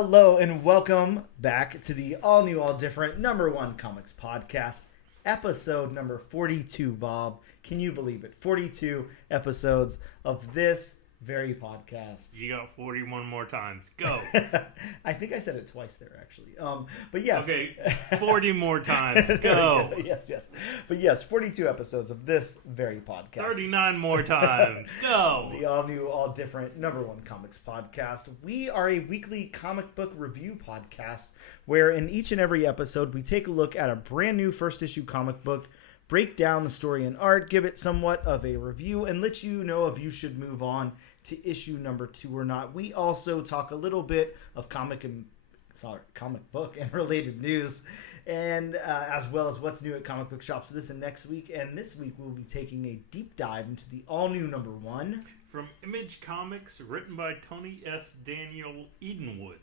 Hello and welcome back to the all new, all different number one comics podcast, episode number 42, Bob. Can you believe it? 42 episodes of this very podcast. You got 41 more times. Go. I think I said it twice there, actually. But yes. Okay, 40 more times. Go. Yes. But yes, 42 episodes of this very podcast. 39 more times. Go. The all new, all different number one comics podcast. We are a weekly comic book review podcast where in each and every episode we take a look at a brand new first issue comic book, break down the story and art, give it somewhat of a review, and let you know if you should move on to issue number 2 or not. We also talk a little bit of comic book and related news, and as well as what's new at comic book shops this and next week. And this week we'll be taking a deep dive into the all new number 1 from Image Comics, written by Tony S. Daniel Edenwood.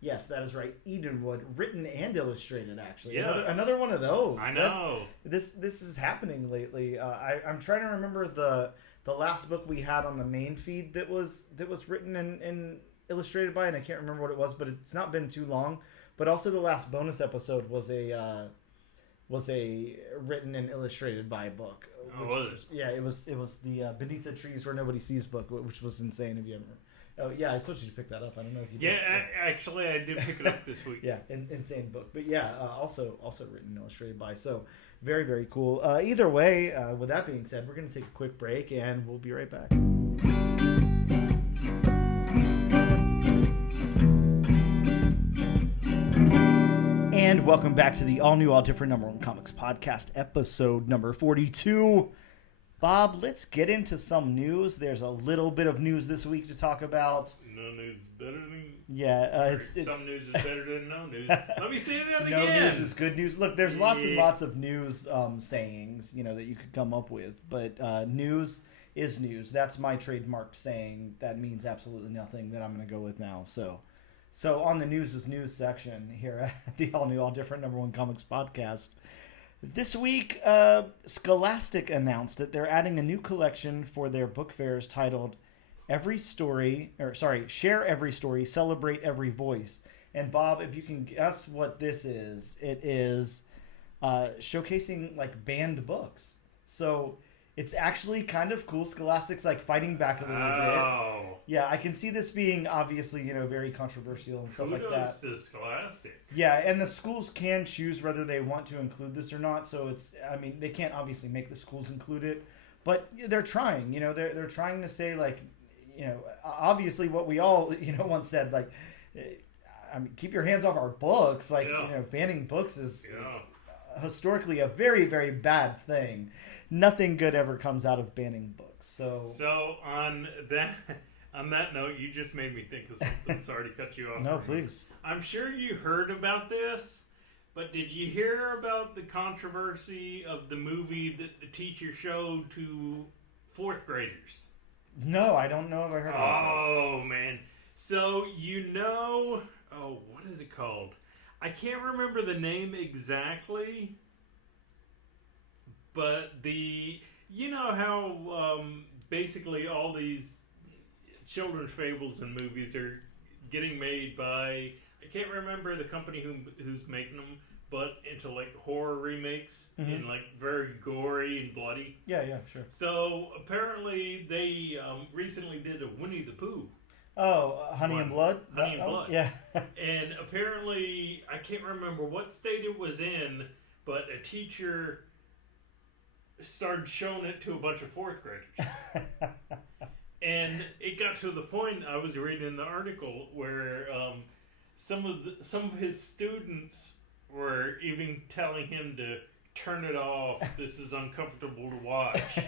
Yes, that is right. Edenwood, written and illustrated, actually. Yeah. Another one of those. I know. This is happening lately. I'm trying to remember the last book we had on the main feed that was written and illustrated by, and I can't remember what it was, but it's not been too long. But also the last bonus episode was a written and illustrated by book. It was the Beneath the Trees Where Nobody Sees book, which was insane. If you ever. Oh yeah, I told you to pick that up. I don't know if you did. Yeah, actually, I did pick it up this week. Yeah, insane book. But yeah, also written and illustrated by. So very, very cool. Either way, with that being said, we're going to take a quick break and we'll be right back. And welcome back to the all new, all different number one comics podcast, episode number 42. Bob, let's get into some news. There's a little bit of news this week to talk about. No news is better than... Yeah, some news is better than no news. Let me say that again. No news is good news. Look, there's lots and lots of news sayings, that you could come up with. But news is news. That's my trademarked saying. That means absolutely nothing that I'm going to go with now. So on the news is news section here at the all new, all different number one comics podcast. This week, Scholastic announced that they're adding a new collection for their book fairs titled Share Every Story, Celebrate Every Voice. And Bob, if you can guess what this is, it is showcasing like banned books. So it's actually kind of cool. Scholastic's like fighting back a little bit. Yeah, I can see this being obviously, very controversial and stuff like that. Kudos to Scholastic. Yeah, and the schools can choose whether they want to include this or not. So they can't obviously make the schools include it, but they're trying. They're trying to say like, obviously what we all once said, like, keep your hands off our books. Like, banning books is historically a very, very bad thing. Nothing good ever comes out of banning books. So on that note, you just made me think of something. Sorry to cut you off. No, please. I'm sure you heard about this, but did you hear about the controversy of the movie that the teacher showed to fourth graders? No, I don't know if I heard about this. Oh, man. So, what is it called? I can't remember the name exactly, but how basically all these children's fables and movies are getting made by, I can't remember the company who's making them, but into like horror remakes and like very gory and bloody. Yeah, sure. So apparently they recently did a Winnie the Pooh. Oh, Honey and Blood? Honey and Blood. Yeah. And apparently, I can't remember what state it was in, but a teacher started showing it to a bunch of fourth graders. And it got to the point, I was reading the article, where some of his students were even telling him to turn it off. This is uncomfortable to watch.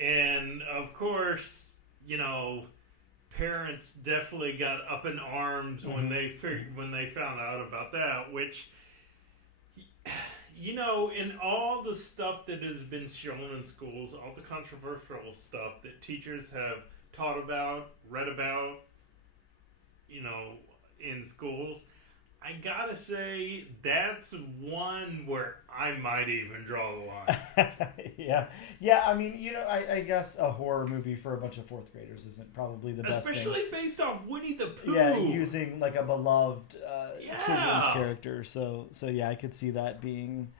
And of course, parents definitely got up in arms when they found out about that, which, in all the stuff that has been shown in schools, all the controversial stuff that teachers have taught about, read about, in schools, I gotta say, that's one where I might even draw the line. Yeah. I mean, I guess a horror movie for a bunch of fourth graders isn't probably the best thing. Especially based off Winnie the Pooh. Yeah, using like a beloved children's Yeah. character. So yeah, I could see that being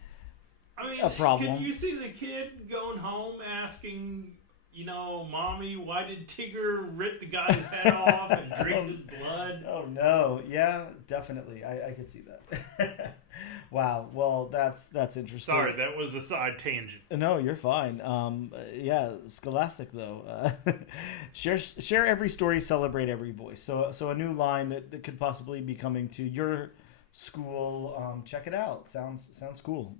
I mean, a problem. can you see the kid going home asking, Mommy, why did Tigger rip the guy's head off and drink his blood? Oh no, yeah, definitely. I could see that. Wow. Well, that's interesting. Sorry, that was a side tangent. No, you're fine. Yeah, Scholastic though. Share every story, celebrate every voice. So a new line that could possibly be coming to your school. Check it out. Sounds cool.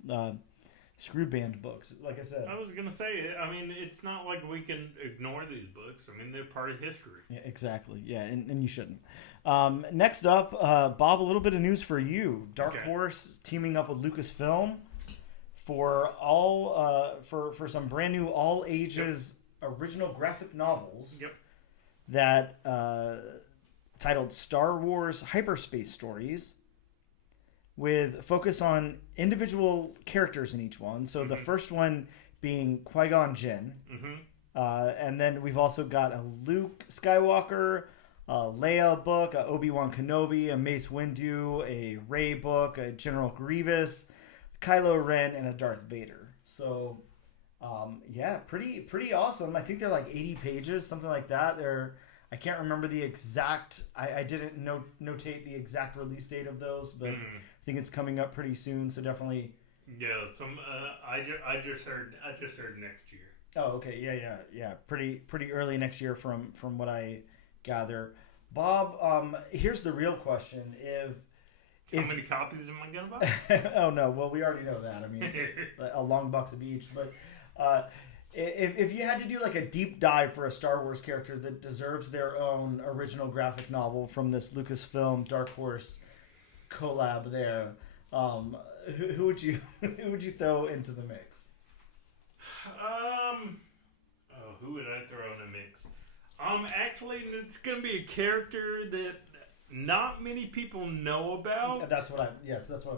Screw band books, like I said. I was gonna say, I mean, it's not like we can ignore these books. I mean, they're part of history. Yeah, exactly. Yeah, and you shouldn't. Next up, Bob, a little bit of news for you. Dark Horse teaming up with Lucasfilm for for some brand new all ages original graphic novels. Yep. That titled Star Wars Hyperspace Stories, with focus on individual characters in each one. So the first one being Qui-Gon Jinn. And then we've also got a Luke Skywalker, a Leia book, a Obi-Wan Kenobi, a Mace Windu, a Rey book, a General Grievous, Kylo Ren, and a Darth Vader. So, yeah, pretty awesome. I think they're like 80 pages, something like that. I can't remember the exact. I didn't notate the exact release date of those, but I think it's coming up pretty soon. So definitely. Yeah. I just heard next year. Oh, okay. Yeah. Pretty early next year from what I gather. Bob, here's the real question: How many copies am I gonna buy? Oh no. Well, we already know that. I mean, a long box of each, but. If you had to do like a deep dive for a Star Wars character that deserves their own original graphic novel from this Lucasfilm Dark Horse collab, there, who would you throw into the mix? Who would I throw in the mix? Actually, it's gonna be a character that not many people know about. That's what I'm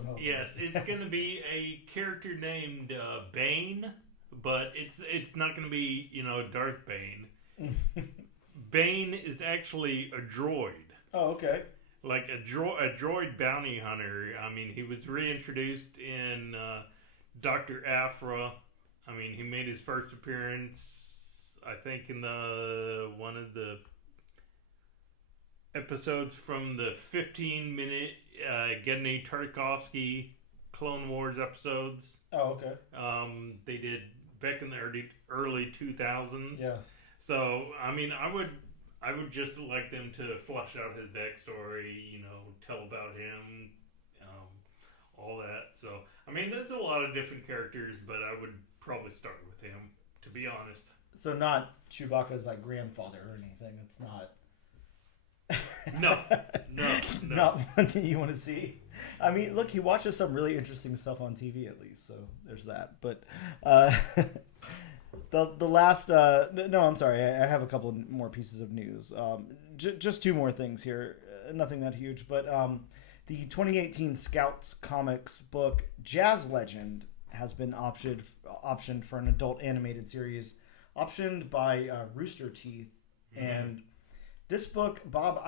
hoping. Yes, it's gonna be a character named Bane. But it's not going to be, Darth Bane. Bane is actually a droid. Oh, okay. Like a droid bounty hunter. I mean, he was reintroduced in Dr. Aphra. I mean, he made his first appearance, I think, in one of the episodes from the 15-minute Gennady Tartakovsky Clone Wars episodes. Oh, okay. They did back in the early 2000s. Yes. So, I mean, I would just like them to flesh out his backstory, tell about him, all that. So, I mean, there's a lot of different characters, but I would probably start with him, to be honest. So not Chewbacca's like grandfather or anything. It's not. No. Not one that you want to see. I mean, look, he watches some really interesting stuff on TV at least, so there's that. But the last no, I'm sorry, I have a couple more pieces of news. Just two more things here, nothing that huge, but the 2018 Scouts Comics book Jazz Legend has been optioned for an adult animated series, optioned by Rooster Teeth. And this book, Bob,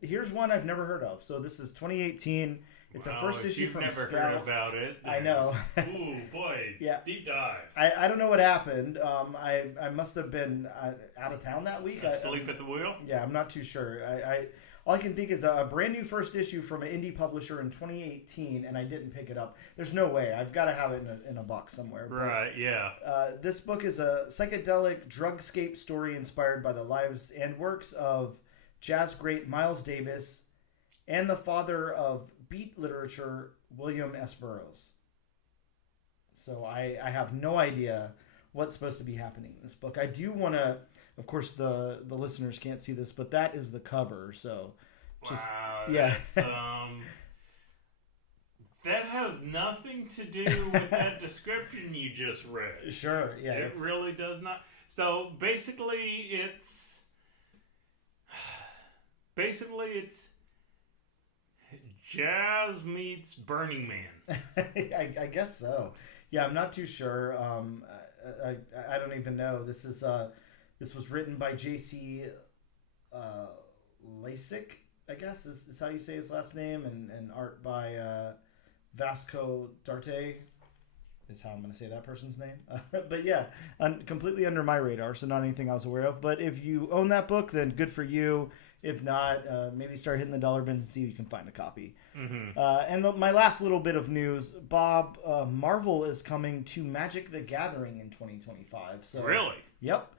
here's one I've never heard of. So this is 2018. It's a first issue from Scout. You've never heard about it. I know. Ooh, boy. Yeah. Deep dive. I don't know what happened. I must have been out of town that week. Asleep at the wheel? Yeah, I'm not too sure. All I can think is a brand new first issue from an indie publisher in 2018, and I didn't pick it up. There's no way. I've got to have it in a box somewhere. Right, yeah. This book is a psychedelic drugscape story inspired by the lives and works of jazz great Miles Davis and the father of beat literature, William S. Burroughs. So I have no idea what's supposed to be happening in this book. I do want to, of course, the listeners can't see this, but that is the cover. So, just wow, yeah, that has nothing to do with that description you just read. Sure, yeah, it really does not. So basically, it's Jazz meets Burning Man. I guess so. Yeah, I'm not too sure. I don't even know. This was written by J.C. Lasik, I guess is how you say his last name, and art by Vasco Darte is how I'm going to say that person's name. But yeah, completely under my radar, so not anything I was aware of. But if you own that book, then good for you. If not, maybe start hitting the dollar bins and see if you can find a copy. Mm-hmm. My last little bit of news, Bob, Marvel is coming to Magic the Gathering in 2025. So Really? Yep.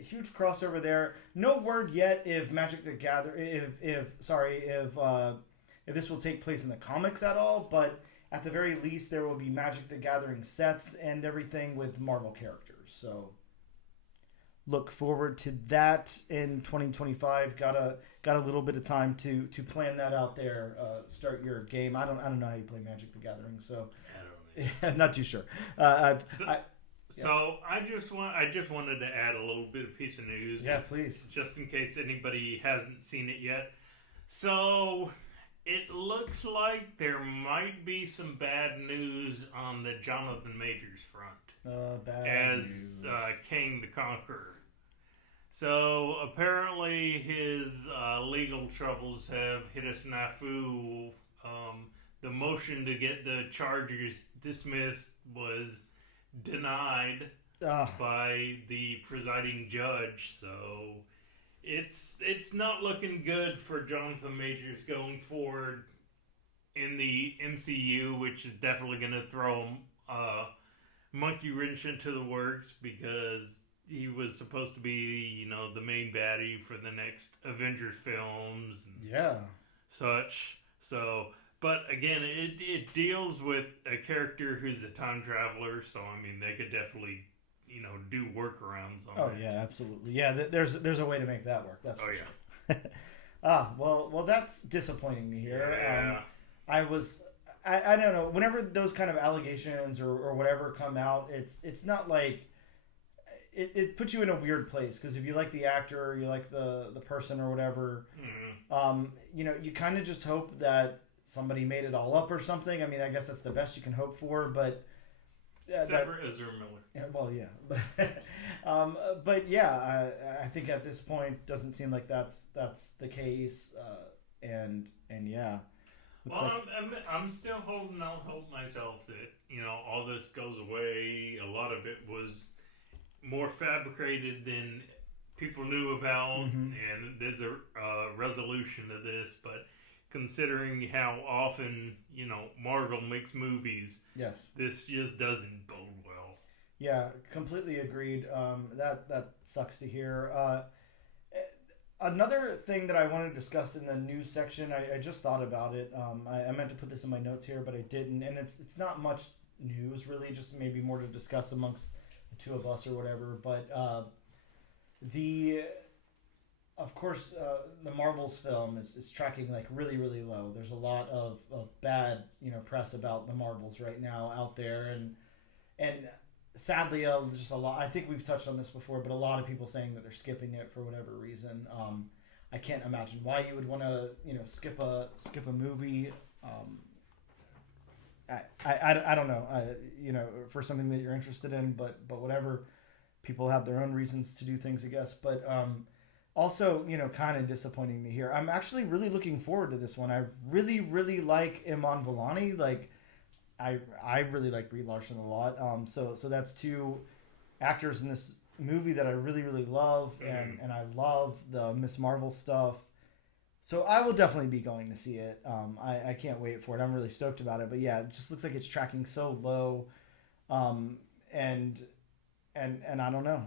Huge crossover there. No word yet if Magic the Gathering, if this will take place in the comics at all, but at the very least, there will be Magic the Gathering sets and everything with Marvel characters. So look forward to that in 2025. Got a little bit of time to plan that out there. Start your game. I don't know how you play Magic the Gathering, so I'm not too sure. So I just wanted to add a little bit of piece of news. Yeah, please. Just in case anybody hasn't seen it yet. So it looks like there might be some bad news on the Jonathan Majors front. Bad as news. King the Conqueror. So apparently his legal troubles have hit a snafu. The motion to get the charges dismissed was denied by the presiding judge. So it's not looking good for Jonathan Majors going forward in the MCU, which is definitely going to throw him monkey wrench into the works because he was supposed to be, the main baddie for the next Avengers films and such. So, but again, it deals with a character who's a time traveler, so I mean they could definitely, do workarounds on it. Oh yeah, absolutely. Yeah, there's a way to make that work. That's for sure. Well, that's disappointing to hear. Yeah. I don't know. Whenever those kind of allegations or whatever come out, it's not like it puts you in a weird place because if you like the actor, or you like the person or whatever, you kind of just hope that somebody made it all up or something. I mean, I guess that's the best you can hope for, but except for Ezra Miller. Yeah, well, yeah, but yeah, I think at this point doesn't seem like that's the case, and yeah. Well, I'm still holding out hope myself that, all this goes away. A lot of it was more fabricated than people knew about, and there's a resolution to this. But considering how often, Marvel makes movies, yes, this just doesn't bode well. Yeah, completely agreed. That sucks to hear. Another thing that I want to discuss in the news section, I just thought about it. I meant to put this in my notes here, but I didn't. And it's not much news, really, just maybe more to discuss amongst the two of us or whatever. But of course, the Marvels film is tracking like really, really low. There's a lot of bad press about the Marvels right now out there, and sadly, just a lot. I think we've touched on this before, but a lot of people saying that they're skipping it for whatever reason. I can't imagine why you would want to, skip a movie. I don't know. For something that you're interested in, but whatever. People have their own reasons to do things, I guess. But also, kind of disappointing to hear. I'm actually really looking forward to this one. I really, really like Iman Vellani. Like, I really like Brie Larson a lot. So that's two actors in this movie that I really, really love, and I love the Miss Marvel stuff. So I will definitely be going to see it. I can't wait for it. I'm really stoked about it. But yeah, it just looks like it's tracking so low, and I don't know.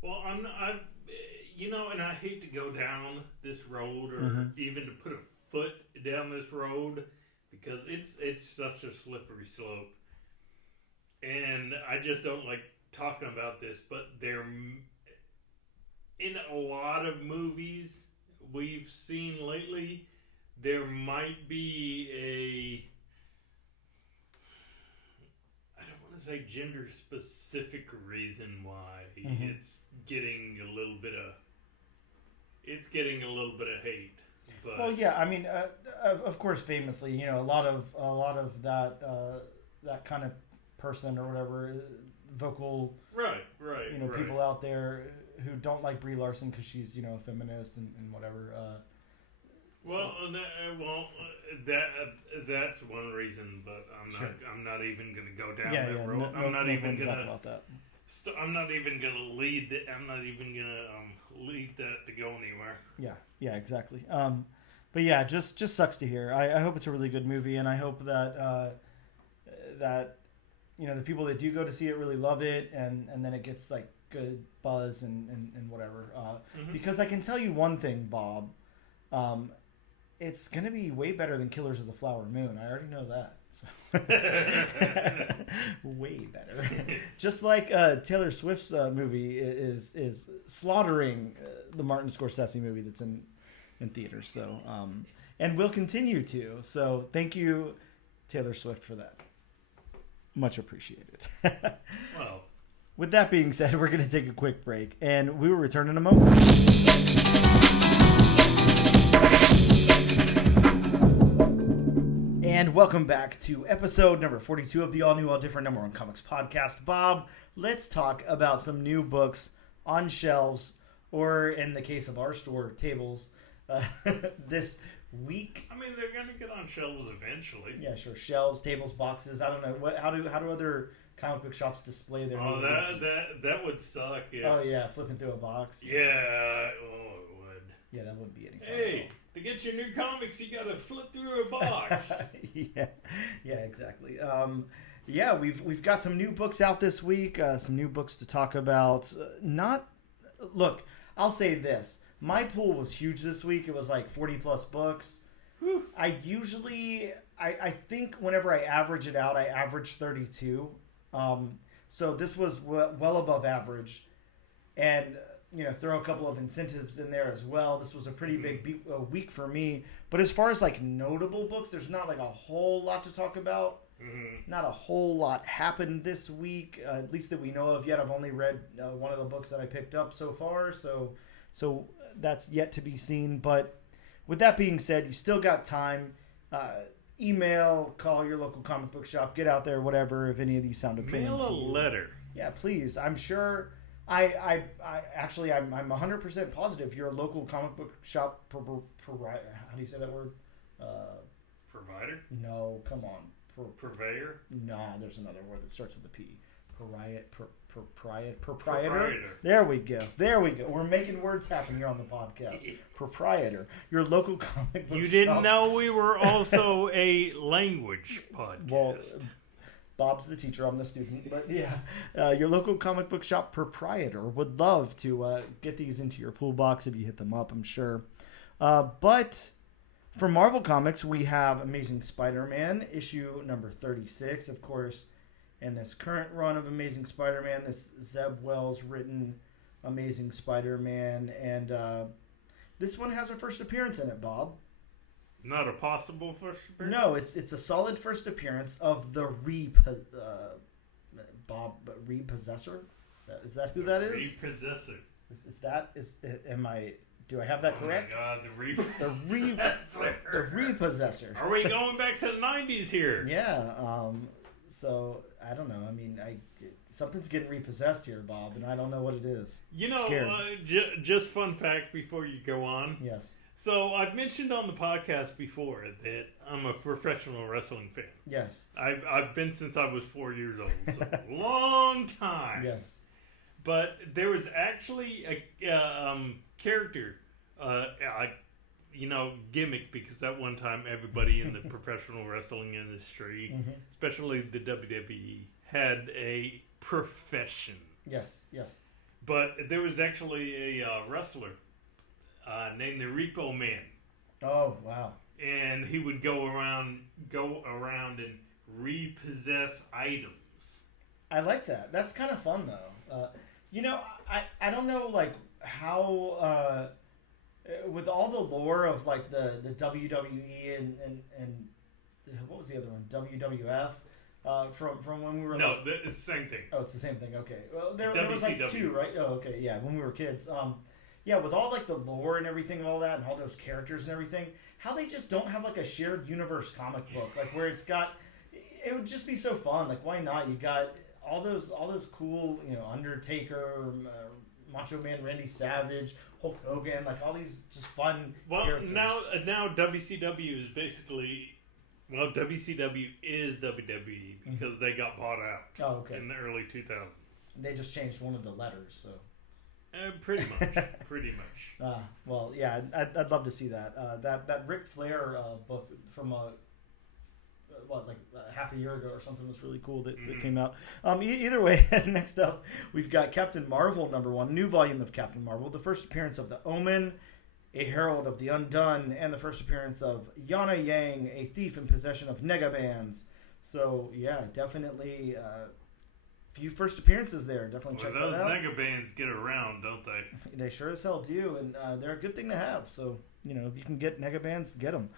Well, and I hate to go down this road or even to put a foot down this road. Because it's such a slippery slope, and I just don't like talking about this. But there, in a lot of movies we've seen lately, there might be I don't want to say gender specific reason why it's getting a little bit of hate. But Well, yeah, I mean, of course, famously, you know, a lot of that kind of person or whatever, vocal, right, you know, right. people out there who don't like Brie Larson because she's, you know, a feminist and whatever. Well, that's one reason, but Sure. I'm not even going to go down Yeah, that yeah. road. No, I'm not no even fun to going talk to. about that. I'm not even going to lead that. I'm not even going to lead that to go anywhere. Yeah, exactly. But yeah, just sucks to hear. I hope it's a really good movie, and I hope that that you know the people that do go to see it really love it, and then it gets like good buzz and whatever. Because I can tell you one thing, Bob. It's gonna be way better than Killers of the Flower Moon. I already know that. So. Way better. Just like Taylor Swift's movie is slaughtering the Martin Scorsese movie that's in theaters. So and will continue to. So thank you, Taylor Swift, for that. Much appreciated. Well, with that being said, we're going to take a quick break, and we will return in a moment. And welcome back to episode number 42 of the all new, all different number one comics podcast. Bob, let's talk about some new books on shelves, or in the case of our store, tables, this week. I mean, they're going to get on shelves eventually. Yeah, sure. Shelves, tables, boxes. I don't know. How do other comic book shops display their new releases? that would suck. Yeah. Oh, yeah, flipping through a box. Yeah, it would. Yeah, that wouldn't be any fun. Hey, to get your new comics, you got to flip through a box. yeah, exactly. Yeah, we've got some new books out this week. Some new books to talk about. Look, I'll say this: my pool was huge this week. It was like 40 plus books. Whew. I think whenever I average it out, I average 32. So this was well above average, and you know, throw a couple of incentives in there as well. This was a pretty big week for me. But as far as like notable books, there's not like a whole lot to talk about. Not a whole lot happened this week, at least that we know of yet. I've only read one of the books that I picked up so far, so that's yet to be seen. But with that being said, you still got time. Email, call your local comic book shop, get out there, whatever. If any of these sound appealing to you, Mail a letter. Yeah, please. I'm sure. I'm 100% positive your local comic book shop. How do you say that word? Provider? No, come on. Purveyor? Nah, there's another word that starts with a P. Proprietor. Proprietor. There we go. We're making words happen here on the podcast. Proprietor. Your local comic book You shop. didn't know we were also a language podcast. Well, Bob's the teacher, I'm the student. But yeah, your local comic book shop proprietor would love to get these into your pool box if you hit them up, I'm sure. But for Marvel Comics, we have Amazing Spider-Man, issue number 36, of course. And this current run of Amazing Spider-Man, this Zeb Wells written Amazing Spider-Man. And this one has a first appearance in it, Bob. Not a possible first appearance? No, it's a solid first appearance of the Repossessor. Is that who that is? Repossessor. Do I have that correct? Oh my God, the Repossessor. Are we going back to the 90s here? Yeah. So I don't know. I mean, something's getting repossessed here, Bob, and I don't know what it is. You know, just fun fact before you go on. Yes. So I've mentioned on the podcast before that I'm a professional wrestling fan. Yes. I've been since I was 4 years old, so a long time. Yes. But there was actually a character, gimmick, because at one time everybody in the professional wrestling industry, especially the WWE, had a profession. Yes. But there was actually a wrestler named the Repo Man. Oh, wow. And he would go around and repossess items. I like that. That's kind of fun, though. I don't know, like, how, with all the lore of, like, the WWE and what was the other one? WWF? From when we were... No, it's the same thing. Oh, it's the same thing. Okay. Well, there was, like, two, right? Oh, okay. Yeah, when we were kids. yeah, with all like the lore and everything, and all that, and all those characters and everything, how they just don't have like a shared universe comic book, like where it's got. It would just be so fun. Like, why not? You got all those cool, Undertaker, Macho Man, Randy Savage, Hulk Hogan, like all these just fun characters. Now WCW is basically. Well, WCW is WWE because they got bought out in the early 2000s. They just changed one of the letters, so. Pretty much. Well, yeah, I'd love to see that. That Ric Flair book from half a year ago or something was really cool that came out. Either way, next up we've got Captain Marvel #1, new volume of Captain Marvel, the first appearance of the Omen, a herald of the undone, and the first appearance of Yana Yang, a thief in possession of negabands. So yeah, definitely few first appearances there. Definitely check that out. Those negabands get around, don't they? They sure as hell do, and they're a good thing to have. So if you can get negabands, get them.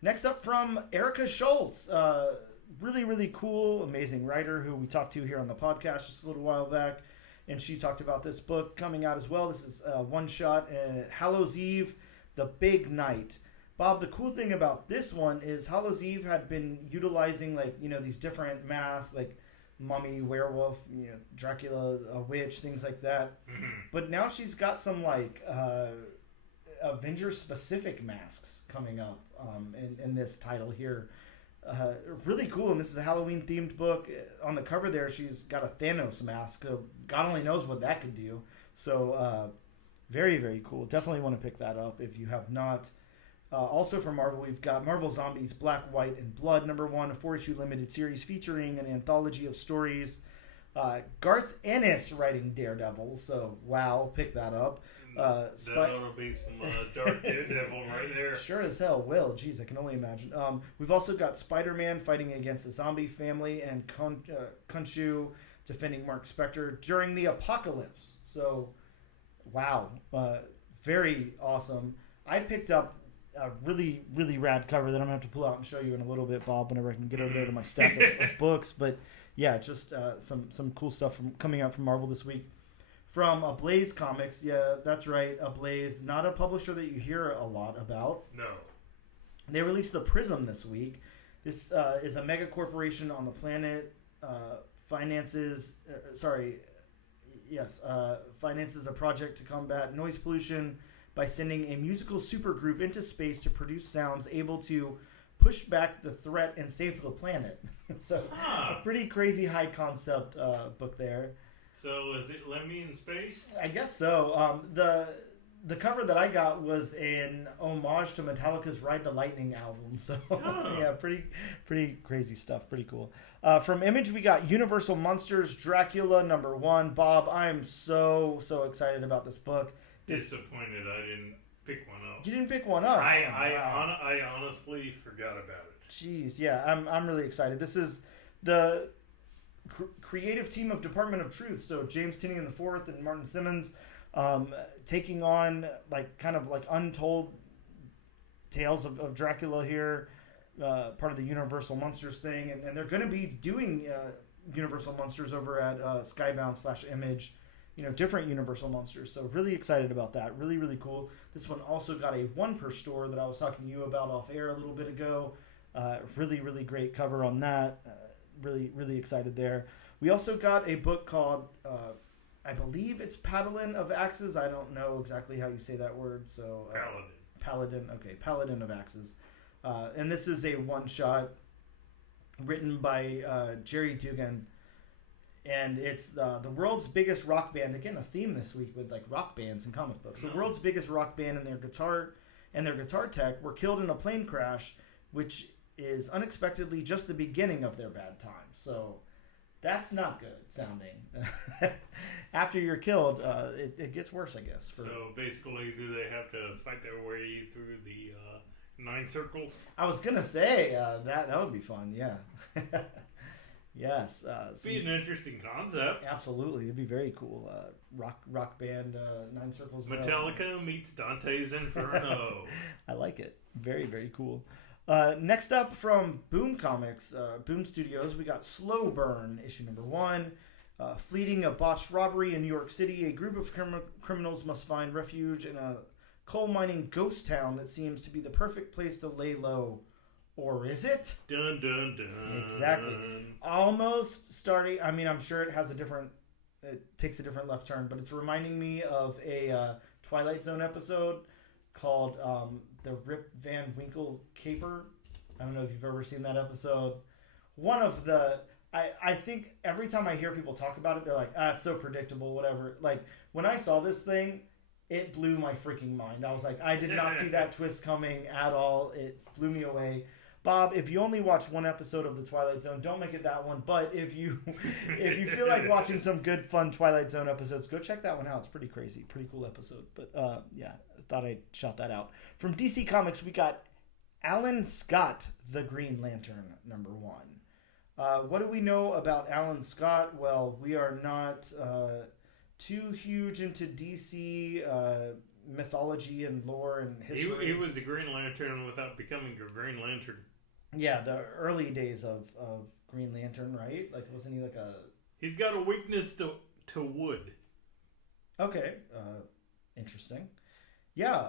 Next up from Erica Schultz, really, really cool, amazing writer who we talked to here on the podcast just a little while back. And she talked about this book coming out as well. This is one shot, Hallows Eve, The Big Night. Bob, the cool thing about this one is Hallows Eve had been utilizing these different masks, like mummy, werewolf, Dracula, a witch, things like that. Mm-hmm. But now she's got some Avengers specific masks coming up in this title here. Really cool, and this is a Halloween themed book. On the cover there, she's got a Thanos mask. God only knows what that could do. So very, very cool. Definitely want to pick that up if you have not. Also from Marvel, we've got Marvel Zombies Black, White, and Blood #1, a 4-issue limited series featuring an anthology of stories. Garth Ennis writing Daredevil, so wow, pick that up. That'll be some dark Daredevil right there. Sure as hell will. Jeez, I can only imagine. We've also got Spider-Man fighting against a zombie family, and Khonshu defending Mark Spector during the apocalypse. So, wow, very awesome. I picked up a really, really rad cover that I'm going to have to pull out and show you in a little bit, Bob, whenever I can get over there to my stack of books. But yeah, just some cool stuff coming out from Marvel this week. From Ablaze Comics, yeah, that's right, Ablaze, not a publisher that you hear a lot about. No. They released The Prism this week. This is a mega corporation on the planet, finances a project to combat noise pollution by sending a musical supergroup into space to produce sounds able to push back the threat and save the planet. So, a pretty crazy high concept book there. So is it Lemmy in space? I guess so. The cover that I got was an homage to Metallica's Ride the Lightning album. So yeah, pretty crazy stuff. Pretty cool. From Image, we got Universal Monsters Dracula #1. Bob, I am so excited about this book. Disappointed I didn't pick one up. You didn't pick one up. I honestly forgot about it. Jeez, yeah, I'm really excited. This is the creative team of Department of Truth, so James Tynion IV and Martin Simmons, taking on kind of untold tales of Dracula here, part of the Universal Monsters thing, and they're going to be doing Universal Monsters over at Skybound/Image, different Universal Monsters. So really excited about that. Really, really cool. This one also got a 1 per store that I was talking to you about off air a little bit ago. Really, really great cover on that. Really, really excited there. We also got a book called, I believe it's Paladin of Axes. I don't know exactly how you say that word. So Paladin. Okay, Paladin of Axes. And this is a one-shot written by Jerry Dugan. And it's the world's biggest rock band. Again, a theme this week with rock bands and comic books. The world's biggest rock band and their guitar tech were killed in a plane crash, which is unexpectedly just the beginning of their bad time. So that's not good sounding. After you're killed, it gets worse, I guess. So basically, do they have to fight their way through the 9 circles? I was going to say, that would be fun, yeah. Yes. Be an interesting concept. Absolutely. It'd be very cool. Rock band, 9 circles. Metallica meets Dante's Inferno. I like it. Very, very cool. Next up from Boom Comics, Boom Studios, we got Slow Burn, issue #1. Fleeing a botched robbery in New York City, a group of criminals must find refuge in a coal mining ghost town that seems to be the perfect place to lay low. Or is it? Dun dun dun. Exactly. Almost starting. I mean, I'm sure it has a different. It takes a different left turn, but it's reminding me of a Twilight Zone episode called the Rip Van Winkle Caper. I don't know if you've ever seen that episode. One of the. I think every time I hear people talk about it, they're like, it's so predictable, whatever. Like, when I saw this thing, it blew my freaking mind. I was like, I did not see that twist coming at all. It blew me away. Bob, if you only watch one episode of The Twilight Zone, don't make it that one. But if you feel like watching some good, fun Twilight Zone episodes, go check that one out. It's pretty crazy. Pretty cool episode. But, yeah, I thought I'd shout that out. From DC Comics, we got Alan Scott, the Green Lantern, #1. What do we know about Alan Scott? Well, we are not too huge into DC mythology and lore and history. He was the Green Lantern without becoming a Green Lantern. Yeah, the early days of Green Lantern, right? Like, wasn't he like a... He's got a weakness to wood. Okay, interesting. Yeah,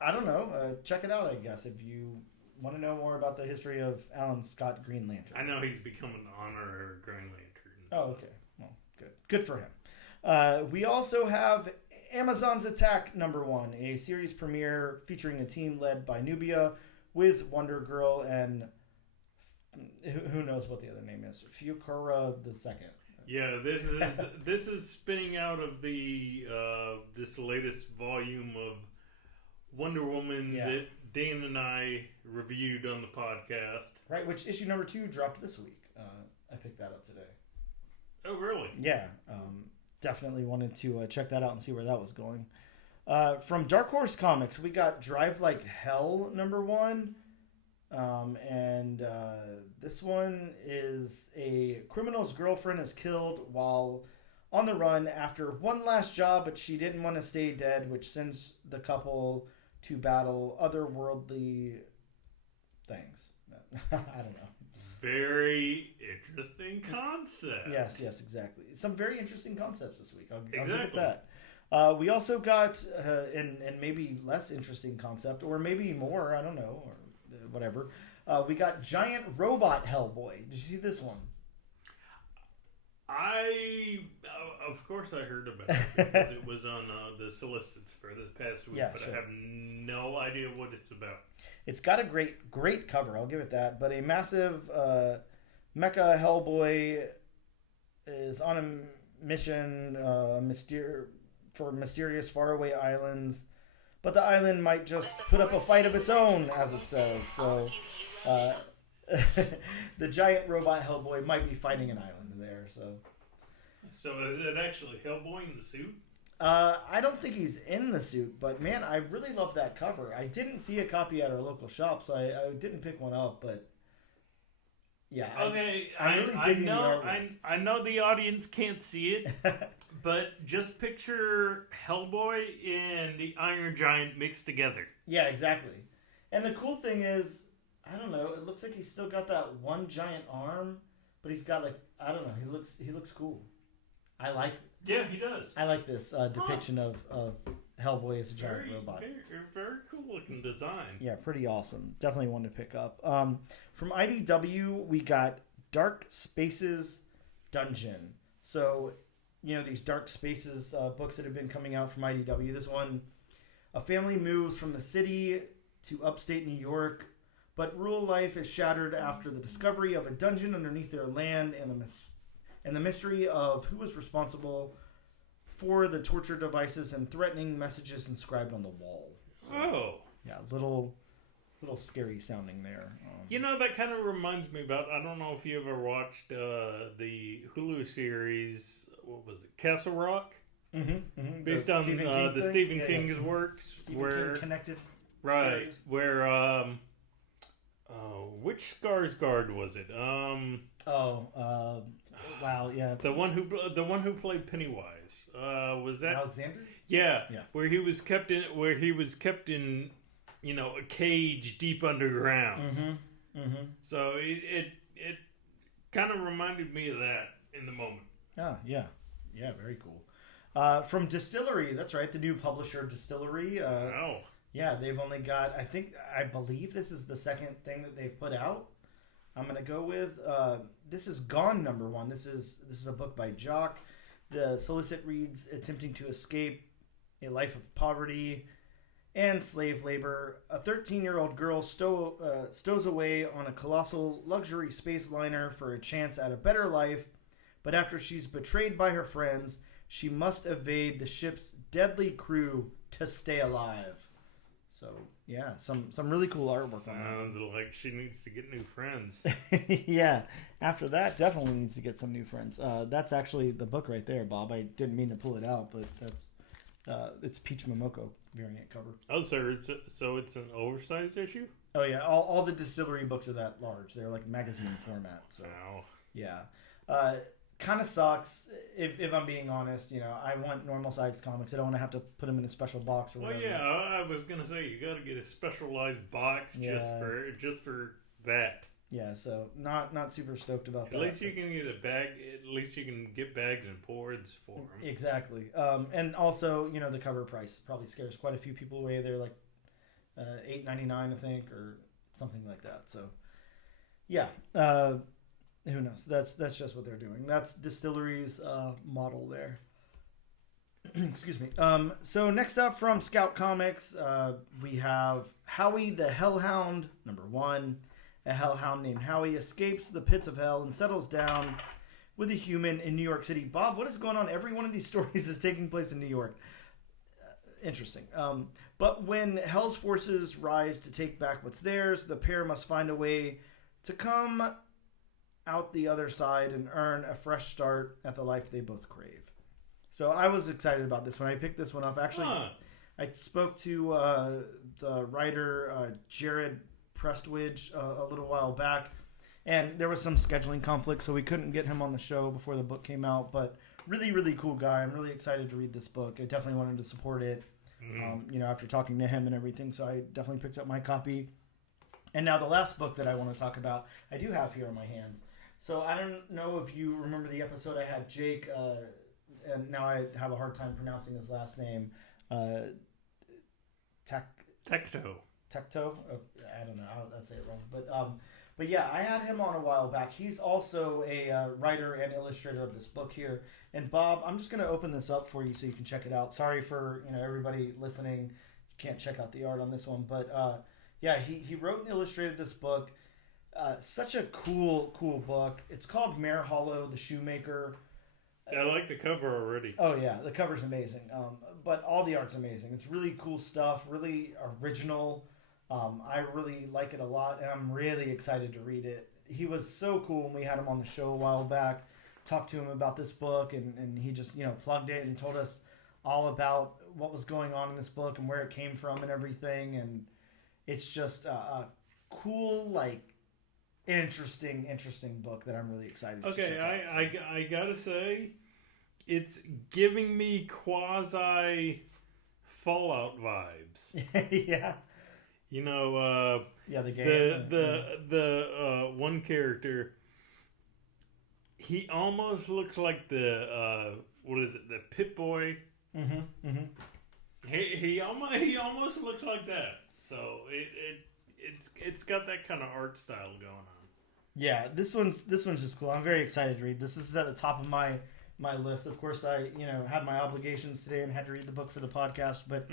I don't know. Check it out, I guess, if you want to know more about the history of Alan Scott Green Lantern. I know he's become an honorary Green Lantern. Oh, okay. Well, good. Good for him. We also have Amazon's Attack #1, a series premiere featuring a team led by Nubia with Wonder Girl and who knows what the other name is, Fucura II. Yeah, this is spinning out of the this latest volume of Wonder Woman that Dan and I reviewed on the podcast. Right, which issue #2 dropped this week. I picked that up today. Oh, really? Yeah, definitely wanted to check that out and see where that was going. From Dark Horse Comics, we got Drive Like Hell #1. And this one is a criminal's girlfriend is killed while on the run after one last job, but she didn't want to stay dead, which sends the couple to battle otherworldly things. I don't know. Very interesting concept. Yes, exactly. Some very interesting concepts this week. I'll give it that. We also got, and maybe less interesting concept, or maybe more, I don't know, or whatever. We got Giant Robot Hellboy. Did you see this one? Of course I heard about it because it was on the solicits for the past week, but sure. I have no idea what it's about. It's got a great cover, I'll give it that, but a massive mecha Hellboy is on a mission for mysterious faraway islands, but the island might just put up a fight of its own, as it says. So the giant robot Hellboy might be fighting an island there. So is it actually Hellboy in the suit? I don't think he's in the suit, but man, I really love that cover. I didn't see a copy at our local shop, so I didn't pick one up, but yeah. Okay, I really dig the artwork. I know the audience can't see it, but just picture Hellboy and the Iron Giant mixed together. Yeah, exactly. And the cool thing is, I don't know, it looks like he's still got that one giant arm, but he's got like, I don't know, he looks cool. I like. Yeah, he does. I like this depiction of Hellboy as a giant robot. Very cool looking design. Yeah, pretty awesome. Definitely one to pick up. From IDW, we got Dark Spaces Dungeon. So, you know, these Dark Spaces books that have been coming out from IDW. This one, a family moves from the city to upstate New York, but rural life is shattered after the discovery of a dungeon underneath their land and the mystery of who was responsible for the torture devices and threatening messages inscribed on the wall. So, yeah, little scary sounding there. You know, that kind of reminds me about, I don't know if you ever watched the Hulu series, what was it, Castle Rock? Mm-hmm. Based on the Stephen King's works. Stephen King connected series. Where, which Skarsgård was it? Wow, yeah. The one who played Pennywise. Was that Alexander? Yeah. Where he was kept in, you know, a cage deep underground. Mm-hmm. So it kind of reminded me of that in the moment. Oh, yeah. Yeah, very cool. From Distillery, that's right, the new publisher Distillery. Wow. Yeah, they've only got, I believe this is the second thing that they've put out. I'm going to go with, this is Gone #1. This is a book by Jock. The solicit reads, attempting to escape a life of poverty and slave labor. A 13-year-old girl stows away on a colossal luxury space liner for a chance at a better life, but after she's betrayed by her friends, she must evade the ship's deadly crew to stay alive. So, yeah, some really cool artwork on that. Sounds like she needs to get new friends. Yeah, after that, definitely needs to get some new friends. That's actually the book right there, Bob. I didn't mean to pull it out, but it's Peach Momoko variant cover. Oh, so it's an oversized issue? Oh, yeah, all the Distillery books are that large. They're like magazine format. So, Wow. yeah. Kind of sucks, if I'm being honest. You know, I want normal sized comics. I don't want to have to put them in a special box or whatever. Well, yeah, I was gonna say you got to get a specialized box just for that. Yeah, so not super stoked about that. At least you can get a bag. At least you can get bags and boards for them. Exactly. And also, you know, the cover price probably scares quite a few people away. They're like $8.99, I think, or something like that. So, yeah. Who knows? That's just what they're doing. That's Distillery's model there. Excuse me. So next up from Scout Comics, we have Howie the Hellhound, #1. A hellhound named Howie escapes the pits of hell and settles down with a human in New York City. Bob, what is going on? Every one of these stories is taking place in New York. Interesting. But when Hell's forces rise to take back what's theirs, the pair must find a way to come out the other side and earn a fresh start at the life they both crave. So I was excited about this one. I picked this one up. Actually, I spoke to the writer Jared Prestwidge a little while back, and there was some scheduling conflict, so we couldn't get him on the show before the book came out. But really, really cool guy. I'm really excited to read this book. I definitely wanted to support it, you know, after talking to him and everything. So I definitely picked up my copy. And now the last book that I want to talk about, I do have here in my hands. So I don't know if you remember the episode I had Jake, and now I have a hard time pronouncing his last name, Tecto. Tecto? Oh, I don't know. I'll say it wrong. But yeah, I had him on a while back. He's also a writer and illustrator of this book here. And Bob, I'm just going to open this up for you so you can check it out. Sorry for everybody listening. You can't check out the art on this one. But yeah, he wrote and illustrated this book. Such a cool book. It's called Mare Hollow, the Shoemaker. I like the cover already. Oh yeah, the cover's amazing. But all the art's amazing. It's really cool stuff, really original. I really like it a lot, and I'm really excited to read it. He was so cool when we had him on the show a while back. Talked to him about this book, and he just plugged it and told us all about what was going on in this book and where it came from and everything. And it's just a cool, interesting book that I'm really excited to check out. Okay, I gotta say, it's giving me quasi Fallout vibes. Yeah. Yeah, the game. The one character, he almost looks like the the Pit Boy. Mm-hmm. He almost looks like that. So it's got that kind of art style going on. Yeah, this one's just cool. I'm very excited to read this. This is at the top of my list. Of course, I had my obligations today and had to read the book for the podcast. But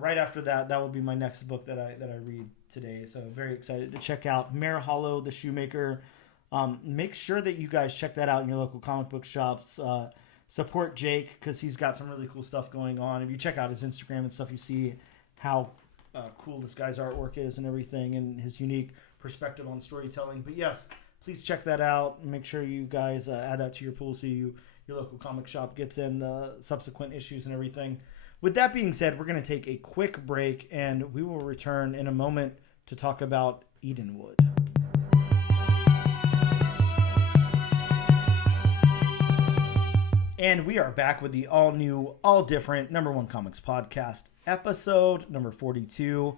right after that will be my next book that I read today. So very excited to check out Mare Hollow, the Shoemaker. Make sure that you guys check that out in your local comic book shops. Support Jake because he's got some really cool stuff going on. If you check out his Instagram and stuff, you see how cool this guy's artwork is and everything, and his unique perspective on storytelling. But yes, please check that out. Make sure you guys add that to your pool so your local comic shop gets in the subsequent issues and everything. With that being said, we're going to take a quick break, and we will return in a moment to talk about Edenwood. And we are back with the all-new, all-different #1 Comics podcast, episode number 42.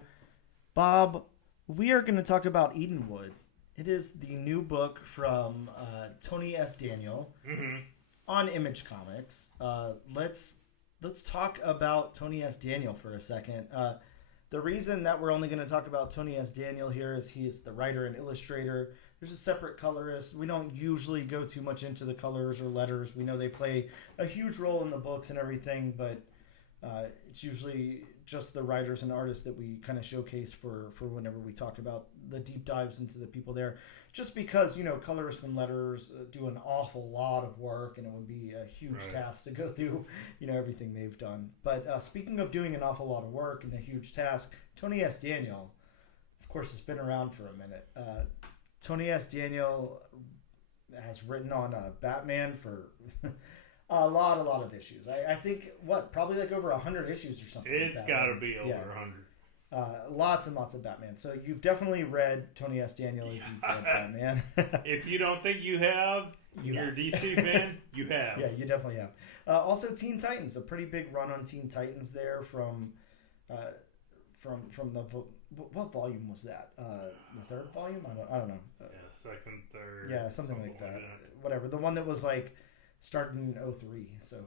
Bob, we are going to talk about Edenwood. It is the new book from Tony S. Daniel. Mm-hmm. on Image Comics, let's talk about Tony S. Daniel for a second. The reason that we're only going to talk about Tony S. Daniel here is he is the writer and illustrator. There's a separate colorist. We don't usually go too much into the colors or letters. We know they play a huge role in the books and everything, but it's usually just the writers and artists that we kind of showcase for whenever we talk about the deep dives into the people there. Just because, colorists and letters do an awful lot of work, and it would be a huge task to go through, everything they've done. But speaking of doing an awful lot of work and a huge task, Tony S. Daniel, of course, has been around for a minute. Tony S. Daniel has written on Batman for a lot of issues. I think, probably like over 100 issues or something. It's got to be over 100. Lots and lots of Batman. So you've definitely read Tony S. Daniel if you've read Batman. If you don't think you have, you're a DC fan, you have. Yeah, you definitely have. Also, Teen Titans, a pretty big run on Teen Titans there from the... What volume was that? The third volume? I don't know. Second, third. Yeah, something like that. Whatever. The one that was started in 2003. So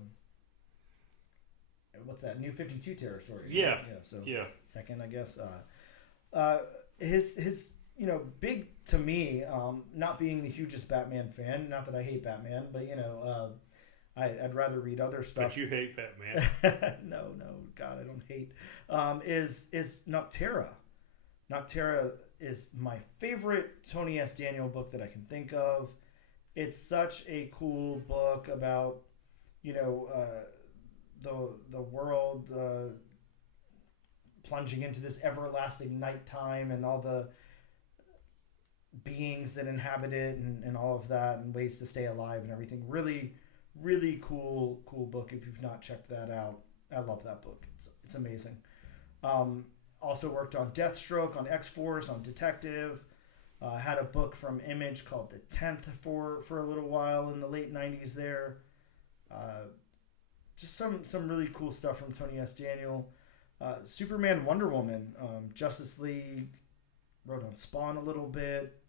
what's that? New 52 territory. Yeah. Right? So second, I guess. His big to me. Not being the hugest Batman fan. Not that I hate Batman, but I'd rather read other stuff. But you hate Batman. No, God, I don't hate. Is Noctera. Noctera is my favorite Tony S. Daniel book that I can think of. It's such a cool book about, the world plunging into this everlasting nighttime and all the beings that inhabit it and all of that and ways to stay alive and everything. Really, really cool book if you've not checked that out. I love that book. It's amazing. Also worked on Deathstroke, on X-Force, on Detective. Had a book from Image called The 10th for a little while in the late 90s there. Just some really cool stuff from Tony S. Daniel. Superman, Wonder Woman, Justice League, wrote on Spawn a little bit.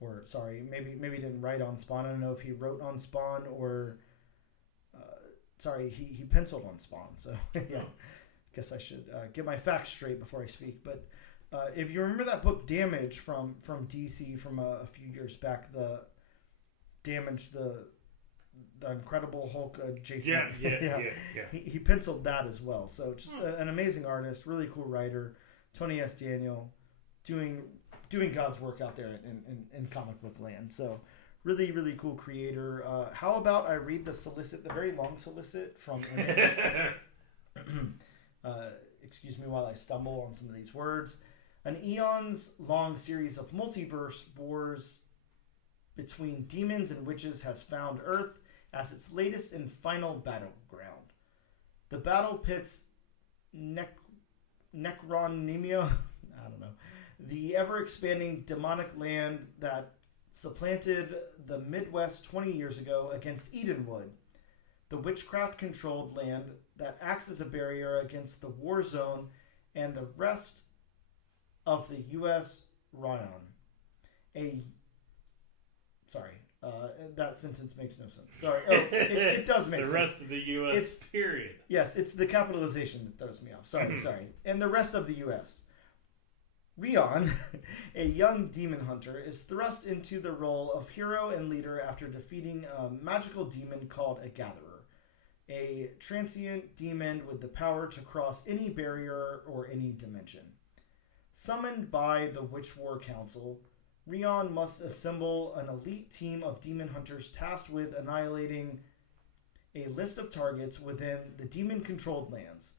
Or, sorry, maybe didn't write on Spawn. I don't know if he wrote on Spawn or... he penciled on Spawn. So, yeah. Guess I should get my facts straight before I speak. But if you remember that book Damage from DC from a few years back, the Damage, the Incredible Hulk, Jason. Yeah. He penciled that as well. So just an amazing artist, really cool writer, Tony S. Daniel, doing God's work out there in comic book land. So really, really cool creator. How about I read the very long solicit from Image? Excuse me while I stumble on some of these words. An eons-long series of multiverse wars between demons and witches has found Earth as its latest and final battleground. The battle pits Necronimia, I don't know, the ever-expanding demonic land that supplanted the Midwest 20 years ago against Edenwood, the witchcraft-controlled land that acts as a barrier against the war zone and the rest of the U.S. Ryan. That sentence makes no sense. Sorry. Oh, it does make sense. The rest of the U.S. period. Yes, it's the capitalization that throws me off. Sorry. And the rest of the U.S. Rion, a young demon hunter, is thrust into the role of hero and leader after defeating a magical demon called a Gatherer, a transient demon with the power to cross any barrier or any dimension. Summoned by the Witch War Council, Rion must assemble an elite team of demon hunters tasked with annihilating a list of targets within the demon-controlled lands.